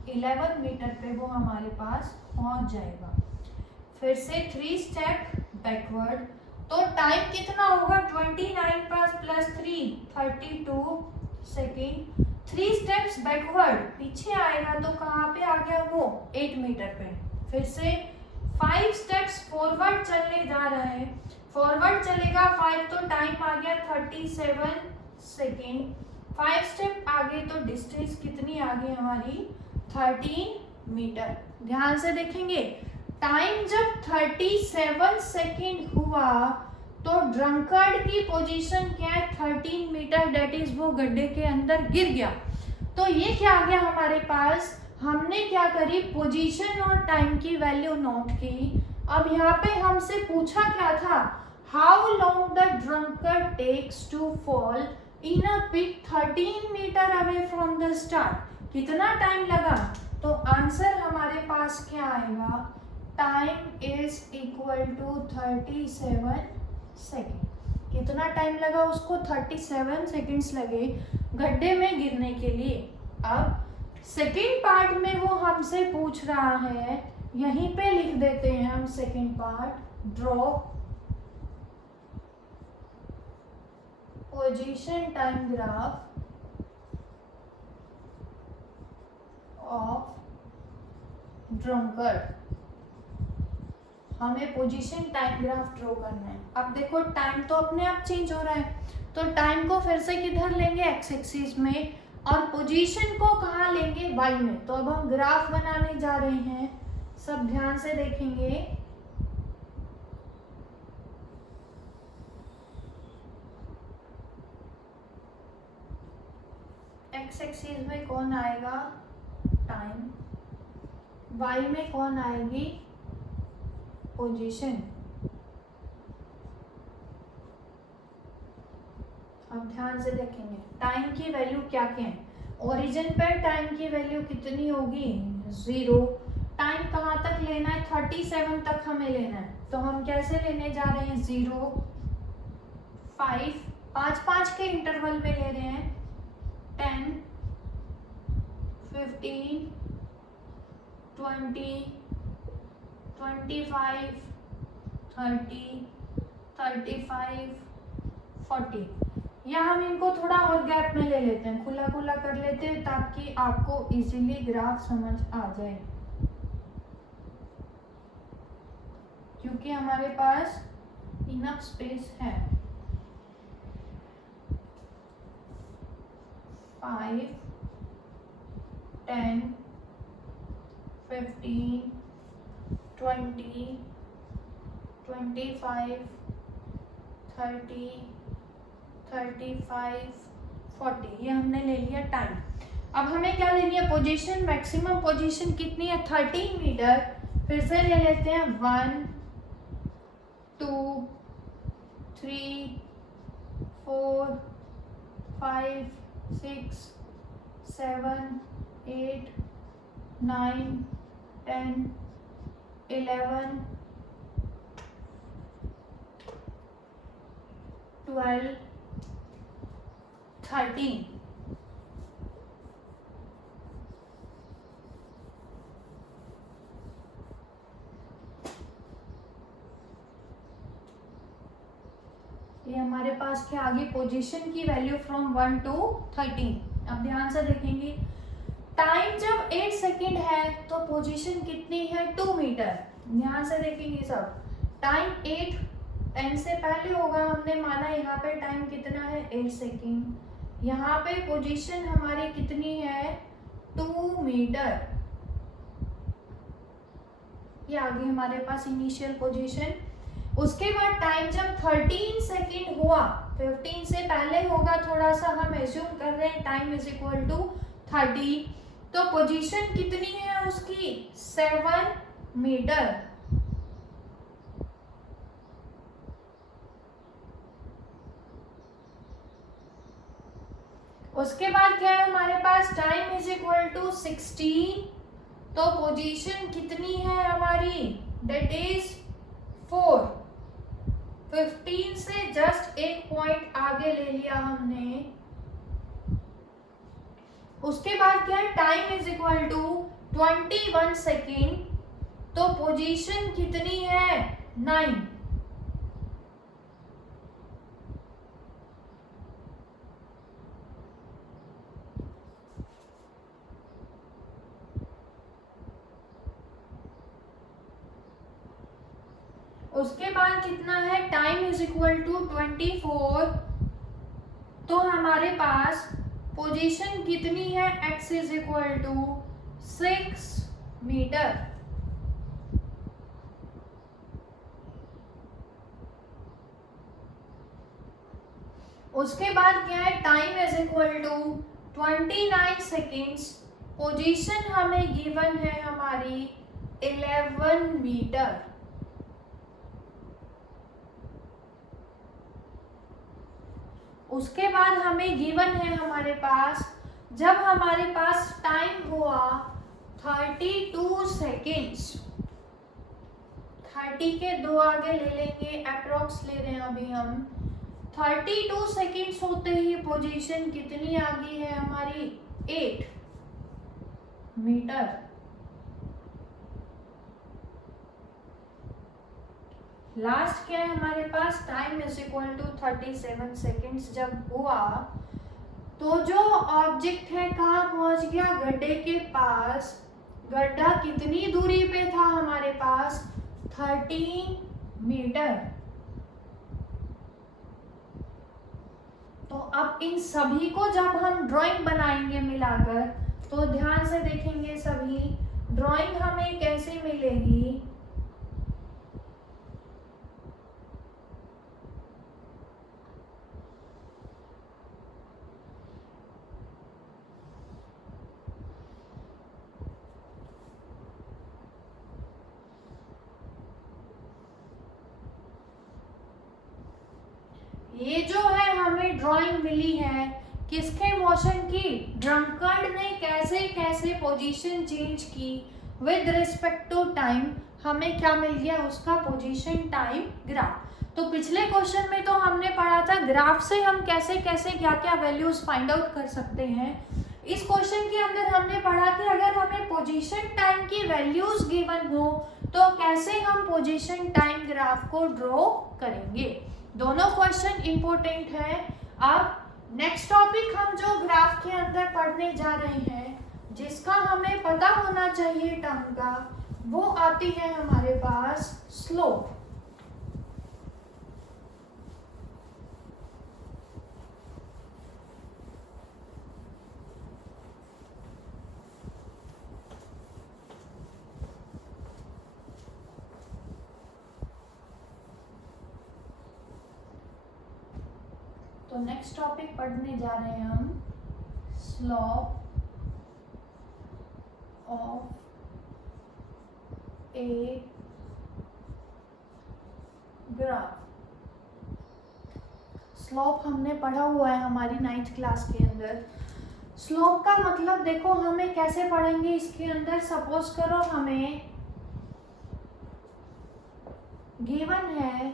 11 मीटर पे वो हमारे पास पहुंच जाएगा। फिर से 3 स्टेप बैकवर्ड तो टाइम कितना होगा 29 + 3 32 सेकेंड। 3 स्टेप्स बैकवर्ड पीछे आएगा तो कहाँ पे आ गया वो 8 मीटर पे। फिर से 5 स्टेप्स फॉरवर्ड चलने जा रहे हैं, फॉरवर्ड चलेगा 5 तो टाइम आ गया 37 सेकेंड। 5 स्टेप आगे तो डिस्टेंस कितनी आ गई हमारी 13 मीटर। ध्यान से देखेंगे टाइम जब 37 सेकेंड हुआ तो ड्रंकार्ड की पोजीशन क्या है 13 मीटर दैट इज वो गड्ढे के अंदर गिर गया। तो ये क्या आ गया हमारे पास, हमने क्या करी पोजीशन और टाइम की वैल्यू नोट की। अब यहाँ पे हमसे पूछा क्या था, how long the drunkard takes to fall in a pit 13 metre away from the start, कितना टाइम लगा। तो आंसर हमारे पास क्या आएगा, time is equal to 37 second. कितना टाइम लगा उसको 37 सेकेंड्स लगे गड्ढे में गिरने के लिए। अब सेकेंड पार्ट में वो हमसे पूछ रहा है, यहीं पे लिख देते हैं हम second part, draw position time graph of drunkard. हमें पोजीशन टाइम ग्राफ ड्रॉ करना है। अब देखो टाइम तो अपने आप चेंज हो रहा है तो टाइम को फिर से किधर लेंगे एक्स एक्सिस में, और पोजीशन को कहाँ लेंगे वाई में। तो अब हम ग्राफ बनाने जा रहे हैं, सब ध्यान से देखेंगे। एक्स एक्सिस में कौन आएगा टाइम, वाई में कौन आएगी पोजीशन। अब ध्यान से देखेंगे टाइम की वैल्यू क्या क्या है। ओरिजिन पर टाइम की वैल्यू कितनी होगी 0। टाइम कहाँ तक लेना है 37 तक हमें लेना है, तो हम कैसे लेने जा रहे हैं 0 5 5 के इंटरवल में ले रहे हैं 10 15 20 25 30 35 40। या हम इनको थोड़ा और गैप में ले लेते हैं, खुला खुला कर लेते हैं ताकि आपको इजीली ग्राफ समझ आ जाए, क्योंकि हमारे पास इनफ स्पेस है। 5 10 15 20 25 30 35 40, ये हमने ले लिया टाइम। अब हमें क्या लेनी है पोजीशन, मैक्सिमम पोजीशन कितनी है 13 मीटर। फिर से ले लेते हैं 1 2 3 4 5 6 7 8 9 10 11 12 13। ये हमारे पास क्या आगे पोजीशन की वैल्यू फ्रॉम 1 to 13। अब ध्यान से देखेंगे, टाइम जब 8 सेकेंड है तो पोजीशन कितनी है 2 मीटर। ध्यान से देखेंगे सब, टाइम 8 10 से पहले होगा, हमने माना यहाँ पे टाइम कितना है 8 सेकेंड, यहाँ पे पोजीशन हमारी कितनी है 2 मीटर। ये आगे हमारे पास इनिशियल पोजीशन। उसके बाद टाइम जब 13 सेकेंड हुआ, 15 से पहले होगा, थोड़ा सा हम एज्यूम कर रहे हैं टाइम इज इक्वल टू 30, तो पोजीशन कितनी है उसकी 7 मीटर। उसके बाद क्या है हमारे पास टाइम इज इक्वल टू 16, तो पोजीशन कितनी है हमारी दैट इज 4। 15 से जस्ट एक पॉइंट आगे ले लिया हमने। उसके बाद क्या है time is equal to 21 second, तो पोजीशन कितनी है 9। उसके बाद कितना है टाइम इज इक्वल टू 24, तो हमारे पास पोजीशन कितनी है x is equal to 6 metre. उसके बाद क्या है time is equal to 29 seconds, position हमें गिवन है हमारी 11 मीटर। उसके बाद हमें गिवन है हमारे पास, जब हमारे पास टाइम हुआ 32 सेकेंड्स, 30 के 2 आगे ले लेंगे, अप्रोक्स ले रहे हैं अभी हम, 32 सेकेंड्स होते ही पोजीशन कितनी आ गई है हमारी 8 मीटर। लास्ट क्या है हमारे पास time is equal to 37 seconds जब हुआ, तो जो ऑब्जेक्ट है कहाँ पहुंच गया गड्ढे के पास। गड्ढा कितनी दूरी पे था हमारे पास 13 मीटर। तो अब इन सभी को जब हम ड्राइंग बनाएंगे मिलाकर, तो ध्यान से देखेंगे सभी, ड्राइंग हमें कैसे मिलेगी। ये जो है हमें ड्राइंग मिली है किसके मोशन की, ड्रंकर्ड ने कैसे कैसे पोजीशन चेंज की विद रिस्पेक्ट टू टाइम, हमें क्या मिल गया उसका पोजीशन टाइम ग्राफ। तो पिछले क्वेश्चन में तो हमने पढ़ा था ग्राफ से हम कैसे कैसे क्या क्या वैल्यूज फाइंड आउट कर सकते हैं। इस क्वेश्चन के अंदर हमने पढ़ा कि अगर हमें पोजीशन टाइम की वैल्यूज गिवन हो तो कैसे हम पोजीशन टाइम ग्राफ को ड्रॉ करेंगे। दोनों क्वेश्चन इंपॉर्टेंट है। अब नेक्स्ट टॉपिक हम जो ग्राफ के अंदर पढ़ने जा रहे हैं, जिसका हमें पता होना चाहिए टर्म का, वो आती है हमारे पास स्लोप। तो नेक्स्ट टॉपिक पढ़ने जा रहे हैं हम slope of a graph. Slope हमने पढ़ा हुआ है हमारी 9th क्लास के अंदर। स्लोप का मतलब देखो हमें कैसे पढ़ेंगे इसके अंदर, सपोज करो हमें गिवन है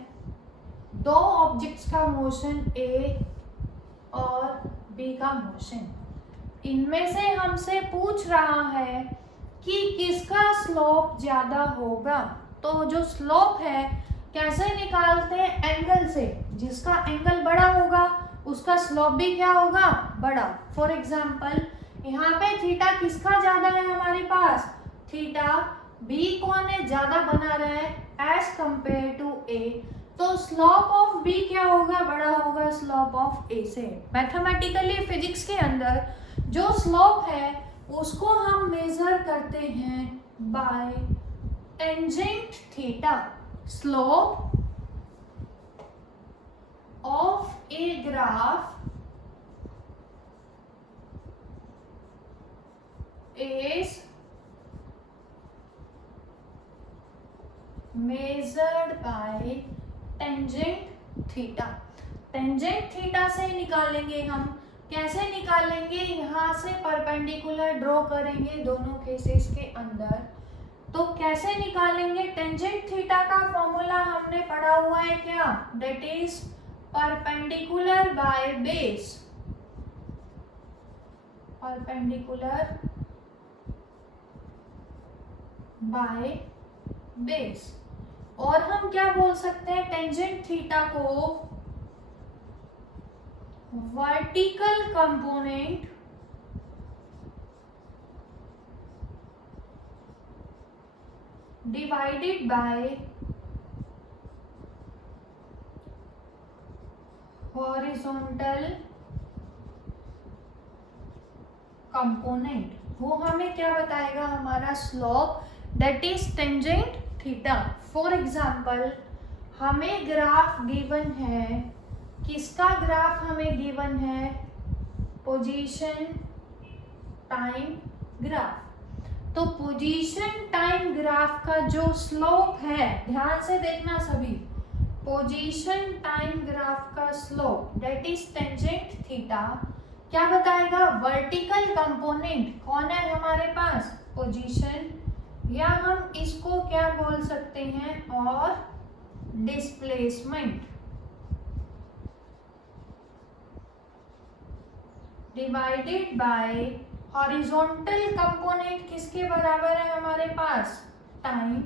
दो ऑब्जेक्ट्स का मोशन ए और बी का मोशन, इनमें से हमसे पूछ रहा है कि किसका स्लोप ज्यादा होगा। तो जो स्लोप है कैसे निकालते हैं? एंगल से। जिसका एंगल बड़ा होगा उसका स्लोप भी क्या होगा? बड़ा। फॉर एग्जाम्पल यहाँ पे थीटा किसका ज्यादा है हमारे पास? थीटा बी कौन है? ज्यादा बना रहा है एज कंपेयर टू ए, तो स्लोप ऑफ बी क्या होगा? बड़ा होगा स्लोप ऑफ ए से। मैथमेटिकली फिजिक्स के अंदर जो स्लोप है उसको हम मेजर करते हैं bye tangent theta. Slope of a graph is measured by tangent theta। Tangent theta से निकालेंगे हम। कैसे निकालेंगे? यहाँ से परपेंडिकुलर ड्रॉ करेंगे दोनों केसेस के अंदर। तो कैसे निकालेंगे? टेंजेंट थीटा का फॉर्मूला हमने पढ़ा हुआ है क्या? That is perpendicular by base. Perpendicular by base. और हम क्या बोल सकते हैं? टेंजेंट थीटा को vertical component divided by horizontal component, वो हमें क्या बताएगा? हमारा slope that is tangent theta. For example हमें ग्राफ गिवन है। किसका ग्राफ हमें गिवन है? Position time graph. तो पोजीशन टाइम ग्राफ का जो स्लोप है, ध्यान से देखना सभी, पोजीशन टाइम ग्राफ का slope that is tangent theta क्या बताएगा? वर्टिकल कंपोनेंट कौन है हमारे पास? पोजीशन, या हम इसको क्या बोल सकते हैं? और displacement divided by horizontal component किसके बराबर है हमारे पास? Time.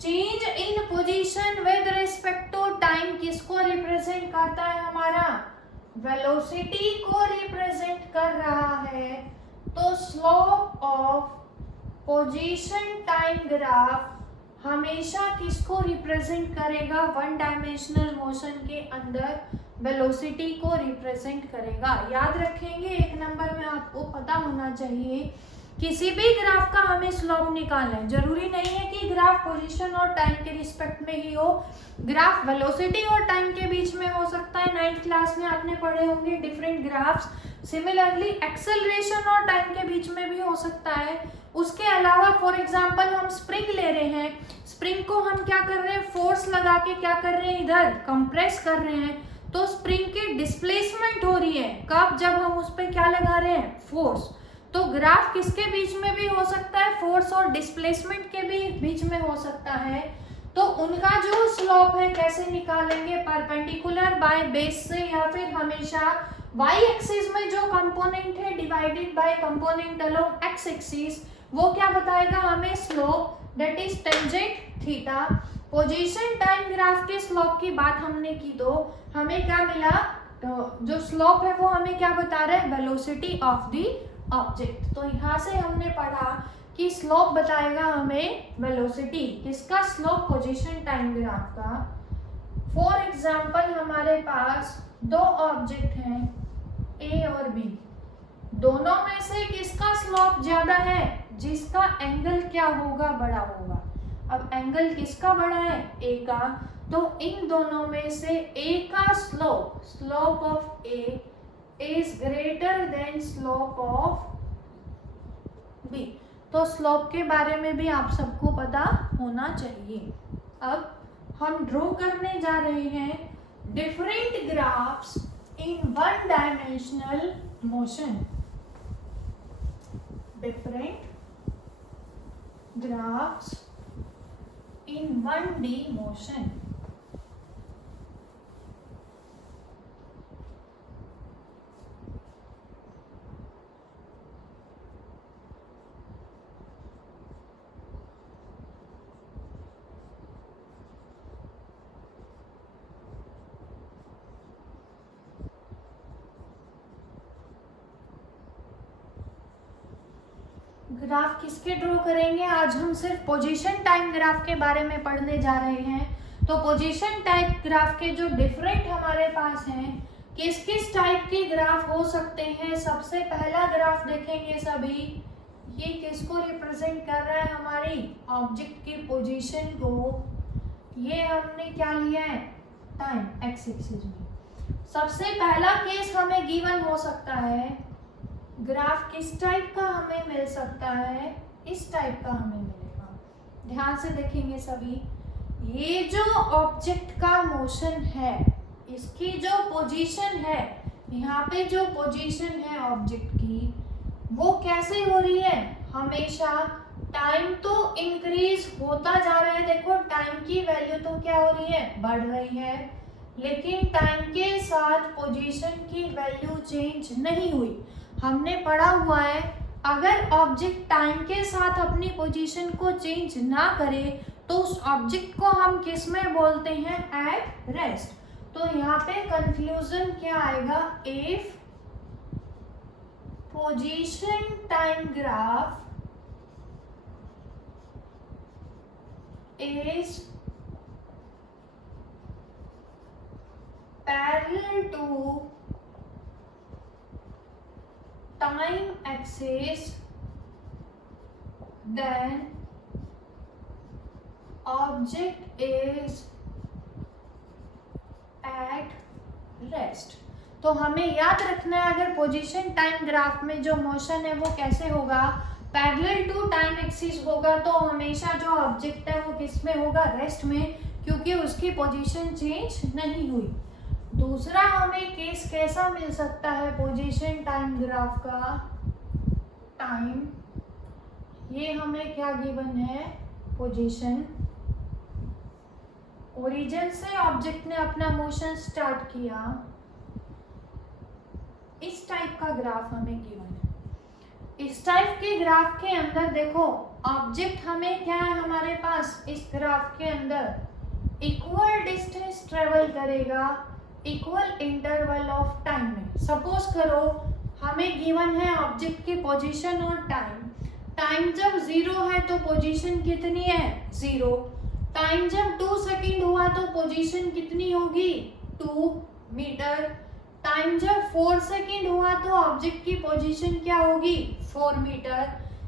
Change in position with respect to time किसको रिप्रेजेंट करता है? हमारा वेलोसिटी को रिप्रेजेंट कर रहा है। तो slope of position time graph हमेशा किसको रिप्रेजेंट करेगा? वन डायमेंशनल मोशन के अंदर वेलोसिटी को रिप्रेजेंट करेगा। याद रखेंगे, एक नंबर में आपको पता होना चाहिए, किसी भी ग्राफ का हमें स्लोप निकालना है। जरूरी नहीं है कि ग्राफ पोजीशन और टाइम के रिस्पेक्ट में ही हो, ग्राफ वेलोसिटी और टाइम के बीच में हो सकता है। 9th क्लास में आपने पढ़े होंगे डिफरेंट ग्राफ्स। सिमिलरली एक्सेलरेशन और टाइम के बीच में भी हो सकता है। उसके अलावा फॉर एग्जांपल हम स्प्रिंग ले रहे हैं, स्प्रिंग को हम क्या कर रहे हैं? फोर्स लगा के क्या कर रहे हैं? इधर कंप्रेस कर रहे हैं, तो स्प्रिंग की डिस्प्लेसमेंट हो रही है। कब? जब हम उस पर क्या लगा रहे हैं? फोर्स। तो ग्राफ किसके बीच में भी हो सकता है? फोर्स और डिस्प्लेसमेंट के भी बीच में हो सकता है। तो उनका जो स्लोप है कैसे निकालेंगे? परपेंडिकुलर बाय बेस से, या फिर हमेशा वाई एक्सिस में जो कंपोनेंट है divided by component along x axis, वो क्या बताएगा हमें? Slope that is tangent theta. Position time graph के स्लोप की बात हमने की तो हमें क्या मिला? तो जो स्लोप है वो हमें क्या बता रहा है? Velocity of the object. तो यहाँ से हमने पढ़ा कि स्लोप बताएगा हमें वेलोसिटी। किसका स्लोप? पोजीशन टाइम ग्राफ का। फॉर एग्जाम्पल हमारे पास दो ऑब्जेक्ट हैं ए और बी, दोनों में से किसका स्लोप ज्यादा है? जिसका एंगल क्या होगा? बड़ा होगा। अब एंगल किसका बड़ा है? ए का। तो इन दोनों में से ए का slope, slope of A is greater than slope of B. तो स्लोप के बारे में भी आप सबको पता होना चाहिए। अब हम ड्रॉ करने जा रहे हैं different graphs in one dimensional motion. Different graphs in 1D motion। Graph किसके ड्रॉ करेंगे? आज हम सिर्फ पोजीशन टाइम ग्राफ के बारे में पढ़ने जा रहे हैं। तो पोजीशन टाइम ग्राफ के जो डिफरेंट हमारे पास हैं, किस किस टाइप के ग्राफ हो सकते हैं। सबसे पहला ग्राफ देखेंगे सभी, ये किसको रिप्रेजेंट कर रहा है? हमारी ऑब्जेक्ट की पोजीशन को। ये हमने क्या लिया है? टाइम एक्स एक्सिस में। सबसे पहला केस हमें गिवन हो सकता है, ग्राफ किस टाइप का हमें मिल सकता है? इस टाइप का हमें मिलेगा। ध्यान से देखेंगे सभी, ये जो ऑब्जेक्ट का मोशन है, इसकी जो पोजीशन है, यहाँ पे जो पोजीशन है ऑब्जेक्ट की, वो कैसे हो रही है? हमेशा टाइम तो इंक्रीज होता जा रहा है। देखो टाइम की वैल्यू तो क्या हो रही है? बढ़ रही है, लेकिन टाइम के साथ पोजीशन की वैल्यू चेंज नहीं हुई। हमने पढ़ा हुआ है, अगर ऑब्जेक्ट टाइम के साथ अपनी पोजीशन को चेंज ना करे तो उस ऑब्जेक्ट को हम किस में बोलते हैं? At rest. तो यहाँ पे कंक्लूजन क्या आएगा? If position time graph is parallel to time axis, then object is at rest। तो हमें याद रखना है, अगर पोजीशन टाइम ग्राफ में जो मोशन है वो कैसे होगा? पैरेलल टू टाइम एक्सिस होगा। तो हमेशा जो ऑब्जेक्ट है वो किस में होगा? रेस्ट में, क्योंकि उसकी पोजीशन चेंज नहीं हुई। दूसरा हमें केस कैसा मिल सकता है पोजीशन टाइम ग्राफ का? टाइम, ये हमें क्या गिवन है? पोजीशन, ओरिजिन से ऑब्जेक्ट ने अपना मोशन स्टार्ट किया, इस टाइप का ग्राफ हमें गिवन है। इस टाइप के ग्राफ के अंदर देखो, ऑब्जेक्ट हमें क्या है हमारे पास? इस ग्राफ के अंदर इक्वल डिस्टेंस ट्रेवल करेगा इक्वल इंटरवल ऑफ टाइम में। सपोज करो हमें गिवन है ऑब्जेक्ट की पोजीशन और टाइम। टाइम जब 0 है तो पोजीशन कितनी है? 0। टाइम जब 2 सेकेंड हुआ तो पोजीशन कितनी होगी? 2 मीटर। टाइम जब 4 सेकेंड हुआ तो ऑब्जेक्ट की पोजीशन क्या होगी? 4 मीटर।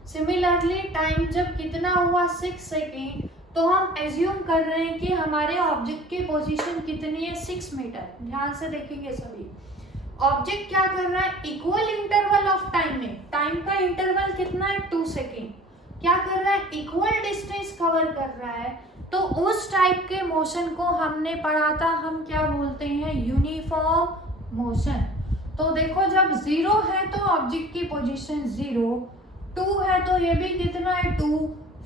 सिमिलरली टाइम जब कितना हुआ? 6 सेकेंड, तो हम एज्यूम कर रहे हैं कि हमारे ऑब्जेक्ट की पोजीशन कितनी है? 6 मीटर। ध्यान से देखेंगे सभी, ऑब्जेक्ट क्या कर रहा है? इक्वल इंटरवल ऑफ टाइम में, टाइम का इंटरवल कितना है? 2 सेकेंड। क्या कर रहा है? इक्वल डिस्टेंस कवर कर रहा है। तो उस टाइप के मोशन को हमने पढ़ा था, हम क्या बोलते हैं? Uniform motion. तो देखो जब 0 है तो ऑब्जेक्ट की पोजीशन 0, 2 है तो ये भी कितना है? 2,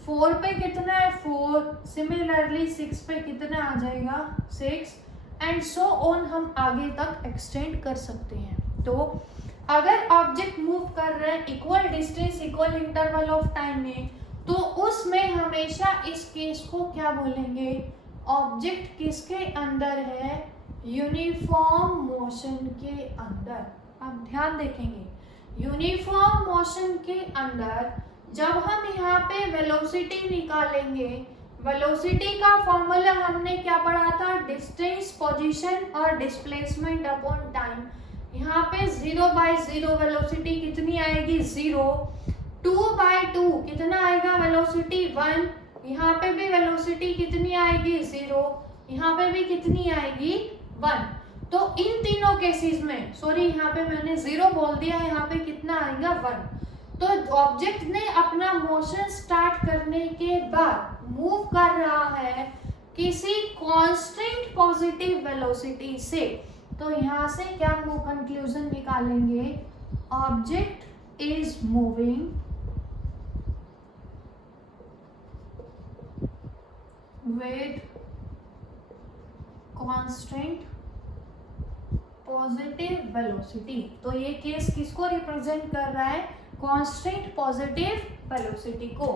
4 पे कितना है? 4, सिमिलरली 6 पे कितना आ जाएगा? 6, एंड सो ऑन हम आगे तक एक्सटेंड कर सकते हैं। तो अगर ऑब्जेक्ट मूव कर रहे हैं equal distance equal interval of time में, तो उसमें हमेशा इस केस को क्या बोलेंगे? ऑब्जेक्ट किसके अंदर है? यूनिफॉर्म मोशन के अंदर। अब ध्यान देखेंगे, यूनिफॉर्म मोशन के अंदर जब हम यहाँ पे वेलोसिटी निकालेंगे, वेलोसिटी का फॉर्मूला हमने क्या पढ़ा था? डिस्टेंस, पोजीशन और डिस्प्लेसमेंट अपॉन टाइम। यहाँ पे 0/0 वेलोसिटी कितनी आएगी? 0। 2/2 कितना आएगा? वेलोसिटी 1। यहाँ पे भी वेलोसिटी कितनी आएगी? 0। यहाँ पे भी कितनी आएगी? 1। तो इन तीनों केसेस में, सॉरी यहाँ पे मैंने 0 बोल दिया, यहाँ पे कितना आएगा? 1। तो ऑब्जेक्ट ने अपना मोशन स्टार्ट करने के बाद मूव कर रहा है किसी कांस्टेंट पॉजिटिव वेलोसिटी से। तो यहाँ से क्या हम कंक्लूजन निकालेंगे? Object is moving with constant positive velocity. तो ये केस किसको रिप्रेजेंट कर रहा है? कांस्टेंट पॉजिटिव वेलोसिटी को।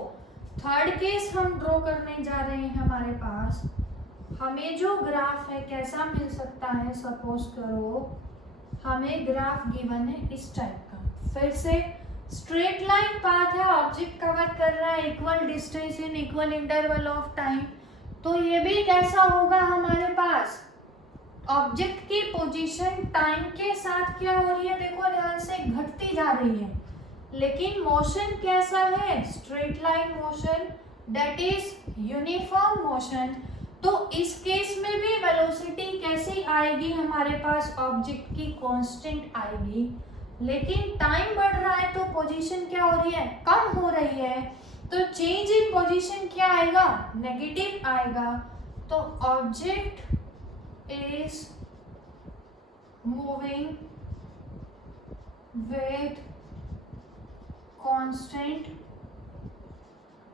थर्ड केस हम ड्रॉ करने जा रहे हैं हमारे पास। हमें जो ग्राफ है कैसा मिल सकता है? सपोज करो हमें ग्राफ गिवन है इस टाइप का। फिर से स्ट्रेट लाइन पाथ है, ऑब्जेक्ट कवर कर रहा है equal distance in equal interval of time, तो ये भी कैसा होगा हमारे पास, ऑब्जेक्ट की पोजीशन टाइम के साथ क्या हो रही है, देखो ध्यान से घटती जा रही है, लेकिन मोशन कैसा है, straight line motion, that is uniform motion. तो इस केस में भी वेलोसिटी कैसी आएगी हमारे पास, ऑब्जेक्ट की कांस्टेंट आएगी, लेकिन टाइम बढ़ रहा है तो पोजीशन क्या हो रही है, कम हो रही है, तो चेंज इन पोजीशन क्या आएगा, नेगेटिव आएगा। तो object is moving with constant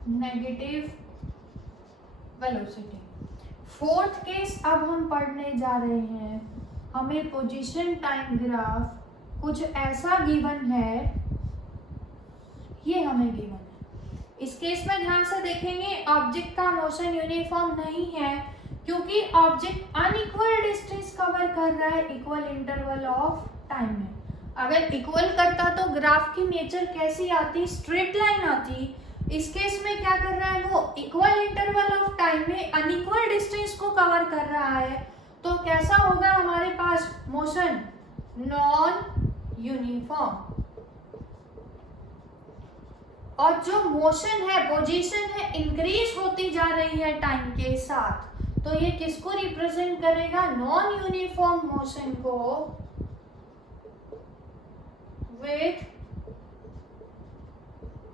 negative velocity. Fourth case अब हम पढ़ने जा रहे हैं, हमें पोजीशन टाइम ग्राफ कुछ ऐसा गिवन है, ये हमें गिवन है। इस केस में ध्यान से देखेंगे, ऑब्जेक्ट का मोशन यूनिफॉर्म नहीं है क्योंकि ऑब्जेक्ट अनइक्वल डिस्टेंस कवर कर रहा है इक्वल इंटरवल ऑफ टाइम में। अगर इक्वल करता तो ग्राफ की नेचर कैसी आती, स्ट्रेट लाइन आती। इस केस में क्या कर रहा है, वो इक्वल इंटरवल ऑफ टाइम में अनइक्वल डिस्टेंस को कवर कर रहा है, तो कैसा होगा हमारे पास मोशन, नॉन यूनिफॉर्म। और जो मोशन है, पोजीशन है, इंक्रीज होती जा रही है टाइम के साथ, तो ये किसको रिप्रेजेंट करेगा, नॉन यूनिफॉर्म मोशन को विथ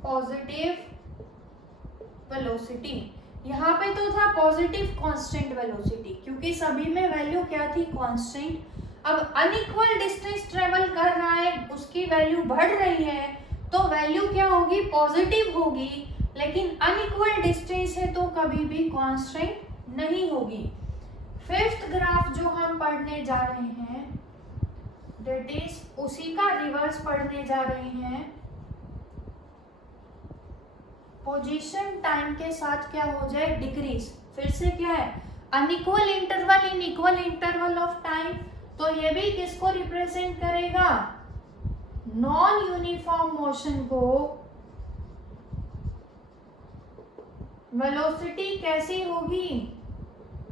पॉजिटिव वेलोसिटी। यहाँ पे तो था पॉजिटिव कांस्टेंट वेलोसिटी क्योंकि सभी में वैल्यू क्या थी, कांस्टेंट। अब अनइक्वल डिस्टेंस ट्रेवल कर रहा है, उसकी वैल्यू बढ़ रही है, तो वैल्यू क्या होगी, पॉजिटिव होगी, लेकिन अनइक्वल डिस्टेंस है तो कभी भी कांस्टेंट नहीं होगी। फिफ्थ ग्राफ जो हम पढ़ने जा रहे हैं, दैट इज उसी का रिवर्स पढ़ने जा रहे हैं। पोजीशन टाइम के साथ क्या हो जाए, डिक्रीज। फिर से क्या है, unequal interval in equal interval of time, तो ये भी किसको रिप्रेजेंट करेगा, नॉन यूनिफॉर्म मोशन को। वेलोसिटी कैसी होगी,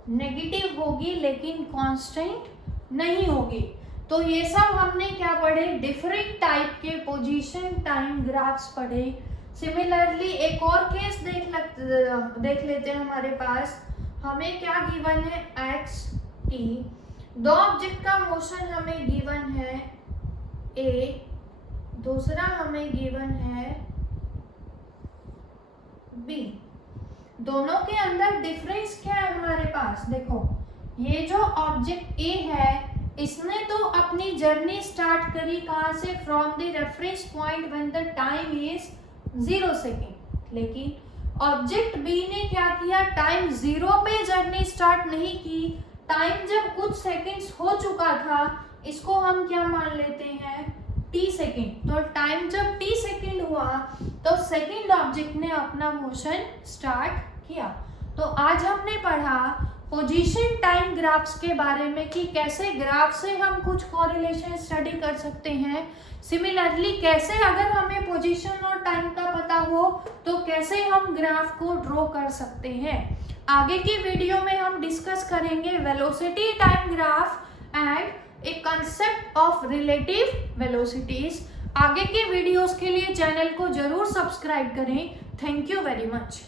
नेगेटिव होगी, लेकिन कांस्टेंट नहीं होगी। तो ये सब हमने क्या पढ़े, डिफरेंट टाइप के पोजीशन टाइम ग्राफ्स पढ़े। सिमिलरली एक और केस देख लेते हैं, हमारे पास हमें क्या गिवन है, एक्स टी, दो ऑब्जेक्ट का मोशन हमें गिवन है ए, दूसरा हमें गिवन है बी। दोनों के अंदर डिफरेंस क्या है हमारे पास, देखो ये जो ऑब्जेक्ट ए है, इसने तो अपनी जर्नी स्टार्ट करी कहाँ से, from the reference point when the time is 0 second, लेकिन ऑब्जेक्ट बी ने क्या किया, टाइम 0 पे जर्नी स्टार्ट नहीं की, टाइम जब कुछ सेकेंड्स हो चुका था, इसको हम क्या मान लेते हैं, टी सेकेंड। तो टाइम जब टी सेकेंड हुआ तो सेकेंड ऑब्जेक्ट ने अपना मोशन स्टार्ट किया। तो आज हमने पढ़ा पोजीशन टाइम ग्राफ्स के बारे में कि कैसे ग्राफ से हम कुछ कोरिलेशन स्टडी कर सकते हैं। सिमिलरली कैसे अगर हमें पोजीशन और टाइम का पता हो तो कैसे हम ग्राफ को ड्रॉ कर सकते हैं। आगे की वीडियो में हम डिस्कस करेंगे velocity time graph and A concept of relative velocities. आगे के वीडियोस के लिए चैनल को जरूर सब्सक्राइब करें। Thank you very much.